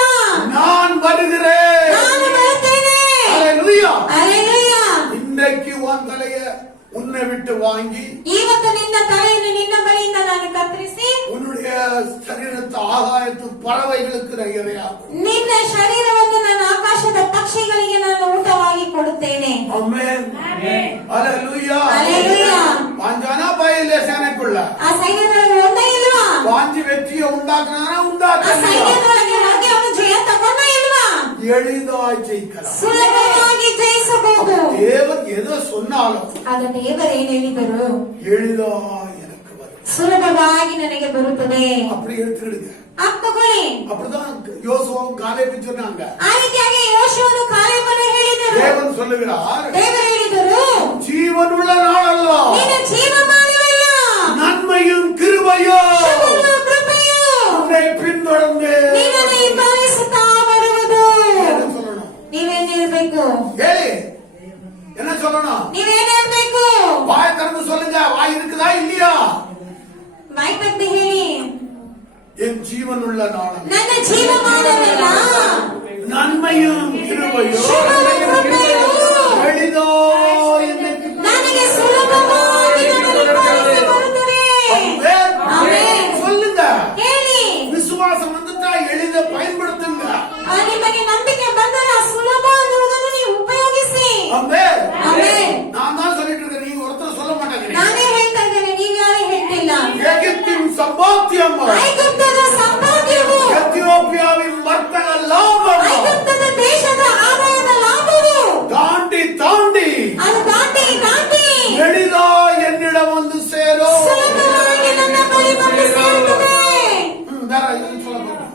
நான் வருகிறேன். ನಾನು ಬರುತ್ತೇನೆ. ஹalleluya. ಹಲ್ಲೆಲೂಯಾ. இன்றைக்கு உன் தலைய உன்னை விட்டு வாங்கி ಇವತ್ತು ನಿನ್ನ ತಲೆಯನ್ನು ನಿನ್ನ ಬಳಿಯಿಂದ ನಾನು ಕತ್ತರಿಸಿ உன்னுடைய சரீரத்து ஆகாயத்து பறவைகளுக்கு நான் இரையாக்கும். ನಿನ್ನ ಶರೀರವನ್ನು ನಾನು ಆಕಾಶದ ಪಕ್ಷಿಗಳಿಗೆ ನಾನು ಊಟವಾಗಿ ಕೊಡುತ್ತೇನೆ. ஆமென். ஹalleluya. ಹಲ್ಲೆಲೂಯಾ. பாஞ்சானா பாயலே சேனைக்குள்ள ಆ ಸೈನ್ಯದೊಳಗೆ ಒಂದೇ ಇಲ್ವಾ? பாஞ்சு வெற்றியை உண்டாக்குனானா ಆ உண்டாக்கலையா? ಸೈನ್ಯದೊಳಗೆ ಹೋಗಿ ಅವನು ಜಯ ತಗೊಂಡ ಇಲ್ವಾ? எளிதாய் ஜெயிக்கலாம். ಸುಲಭವಾಗಿ ಜಯಿಸಬಹುದು. தேவன் எதை சொன்னாலும் ಆಗ ದೇವರು ಏನ್ ಹೇಳಿದರು? எளிதாய் எனக்கு வரும். ಸುಲಭವಾಗಿ ನನಗೆ ಬರುತ್ತದೆ. அப்படி எடுத்துக்கிடுங்க. ತಗೊಳ್ಳಿ. அப்படிதான் யோசுவாவும் காலேபும் சொன்னாங்க. ಆ ರೀತಿಯಾಗಿ ಯೋಶುವನು ಕಾಲೇಬನು ಹೇಳಿದರು. தேவன் சொல்லுகிறார், ದೇವರು ಹೇಳಿದರು, ஜீவனுள்ள நாளெல்லாம் ನೀನು ಜೀವಮಾನವಲ್ಲ, நன்மையும் கிருபையும் ಶುಭವೂ ಕೃಪೆಯೂ உன்னை பின்தொடர்ந்து ನಿನ್ನನ್ನು ಹಿಂಬಾಲಿಸುತ್ತಾ ಬರುವುದು. என்ன சொல்லணும்? ನೀವೇನ್ ಹೇಳ್ಬೇಕು? ஏய், என்ன சொல்லணும்? ನೀವೇನ್ ಹೇಳ್ಬೇಕು? வாய் திறந்து சொல்லுங்க. வாய் இருக்குதா இல்லையா? ಬಾಯಿ ತೆಗೆದು ಹೇಳಿ, என் ஜீவனுள்ள நாளெல்லாம் ನನ್ನ ಜೀವಮಾನವಲ್ಲ, நன்மையும் கிருபையும் ಶುಭವೂ ಕೃಪೆಯೂ எளிதோ என்னை ನನಗೆ ಸುಲಭವಾಗಿ ನನ್ನನ್ನು ಹಿಂಬಾಲಿಸಿ ಬರುತ್ತದೆ. ಆಮೆನ್. சொல்லுங்க. ಹೇಳಿ. விசுவாசம் வந்துட்டா எளித பயன்படுத்துங்க. ನಿಮಗೆ ನಂಬಿಕೆ ಬಂದರೆ ಆ ಸುಲಭ ಅನ್ನುವುದನ್ನು ನೀವು ಉಪಯೋಗಿಸಿ. ஆமென். ಆಮೆನ್. நான் தான் சொல்லிட்டு இருக்கேன், நீங்க ஒருத்தர் சொல்ல மாட்டேங்கிறீங்க. ನಾನೇ ಹೇಳ್ತಾ ಇದ್ದೇನೆ, ನೀವು ಯಾರೇ ಹೇಳ್ತಿಲ್ಲ. எகிப்தின் சம்பாத்தியம், ಐಗುಪ್ತದ ಸಂಪಾದ್ಯವು, எத்தியோப்பியாவின் வர்த்தக லாபம் ಐಗುಪ್ತದ ದೇಶದ ಆದಾಯದ ಲಾಭವು தாண்டி ಅದು ದಾಟಿ எளிதா என்னிடம் வந்து சேரும். ಸುಲಭವಾಗಿ ನನ್ನ ಬಳಿ ಬಂದು ಸೇರುತ್ತದೆ. வேற எதுவும் சொல்ல போறீங்க?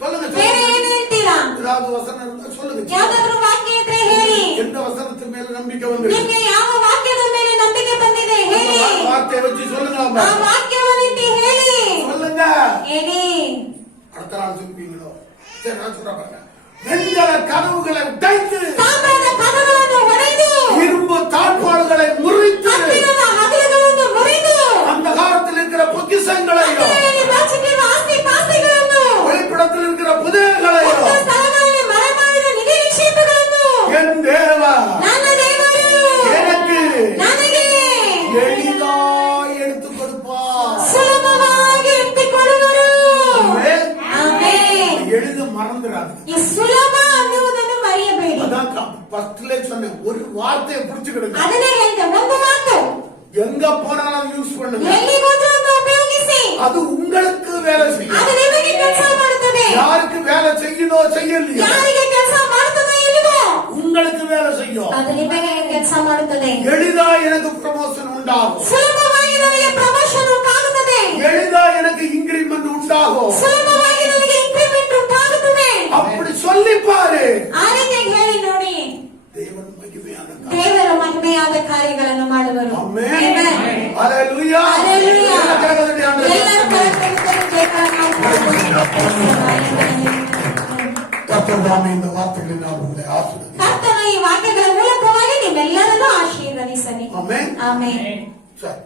சொல்லுங்க, ಬೇರೆ சொல்லுங்க. ಏನು ಹೇಳ್ತೀರಾ? ஏதாவது வசனம் இருந்தா சொல்லுங்க. ಯಾವ್ದಾದ್ರು ವಾಕ್ಯ ಇದ್ರೆ ಹೇಳಿ. எந்த வசனத்தின் மேல நம்பிக்கை வந்து ನಿಮ್ಗೆ ಯಾವ ವಾಕ್ಯದ ಮೇಲೆ ನಂಬಿಕೆ ಬಂದಿದೆ ಹೇಳಿ. வார்த்தையை வச்சு சொல்லுங்க. ಆ ವಾಕ್ಯವನ್ನು ಹೇಳಿ. சொல்லுங்க. ಹೇಳಿ. அடுத்த நாள் சொல்லுவீங்களோ? சரி, நான் சொல்றேன் பாருங்க. வெண்கல கதவுகளை உடைத்து, ತಾಮ್ರದ ಕದಗಳನ್ನು ಒಡೆದು, இரும்பு தாழ்பாடுகளை முறித்து, ಕಬ್ಬಿಣದ ಹಗಲುಗಳನ್ನು ಮುರಿದು, அந்த காலத்தில் இருக்கிற பொக்கிஷங்களையும் ಅದರಲ್ಲಿ ದಾಚಿಟ್ಟಿರುವ ಆಸ್ತಿ ಪಾಸ್ತಿಗಳನ್ನು, வெளிப்படத்தில் இருக்கிற புதையல்களையும் ಉನ್ನತ ಸ್ಥಳಗಳಲ್ಲಿ ಮರೆಮಾಡಿದ ನಿಧಿ ನಿಕ್ಷೇಪಗಳನ್ನು என் தேவா ನನ್ನ ದೇವರು எனக்கு ನನಗೆ எளிதாய் எடுத்துக் கொடுப்பார். ಸುಲಭವಾಗಿ ಎತ್ತಿಕೊಳ್ಳುವರು. ஆமென். ಆಮೆನ್. எளிது மறந்துடாது. ಈ ಸುಲಭ ಅನ್ನುವುದನ್ನು ಮರೆಯಬೇಡಿ. அதான் ஃபர்ஸ்ட்ல சொன்னேன், ஒரு வார்த்தையை புடிச்சுக்கிடுங்க. ಅದನ್ನೇ ಹೇಳಿದೆ, ಒಂದು ಮಾತು எங்க போனாலும் யூஸ் பண்ணுங்க. ಎಲ್ಲಿ ಹೋದ್ರೂ ಅದನ್ನು ಉಪಯೋಗಿಸಿ. அது உங்களுக்கு வேலை செய்யும். ಅದು ನಿಮಗೆ ಕೆಲಸ ಮಾಡುತ್ತದೆ. யாருக்கு வேலை செய்யுதோ செய்யலையோ ಯಾರಿಗೆ ಕೆಲಸ ಮಾಡುತ್ತದೋ ಇಲ್ಲವೋ உங்களுக்கு வேலை செய்யும். ಅದು ನಿಮಗೆ ಕೆಲಸ ಮಾಡುತ್ತದೆ. எளிதா எனக்கு ப்ரமோஷன் உண்டாகும். ಸುಲಭವಾಗಿ ನನಗೆ ಪ್ರಮೋಷನ್ ಉಂಟಾಗುತ್ತದೆ. எளிதா எனக்கு இன்கிரிமெண்ட் உண்டாகும். ಸುಲಭವಾಗಿ ನನಗೆ ಇಂಕ್ರಿಮೆಂಟ್ ಉಂಟಾಗುತ್ತದೆ. அப்படி சொல்லி பாரு. ಆ ರೀತಿಯಾಗಿ ಹೇಳಿ ನೋಡಿ, தேவன் மகிமையான காரியம். ದೇವರು ಮಹಿಮೆಯಾದ ಕಾರ್ಯಗಳನ್ನು ಮಾಡುವರು. ஆமென். ಆಮೆನ್. ஹalleluya. ಹಲ್ಲೆಲೂಯಾ. எல்லாரும் கரங்களை தட்டி ಎಲ್ಲರೂ ಕರತೆಗೆದು ಜಯಗಳನ್ನು கர்த்தர் இந்த வார்த்தைகளை நான் உங்களை ஆசீர்வதிக்கிறேன். ಕರ್ತನ ಈ ವಾಕ್ಯಗಳ ಮೂಲಕವಾಗಿ ನಿಮ್ಮೆಲ್ಲರನ್ನೂ ಆಶೀರ್ವದಿಸಲಿ. ஆமென். ಆಮೆನ್. சரி.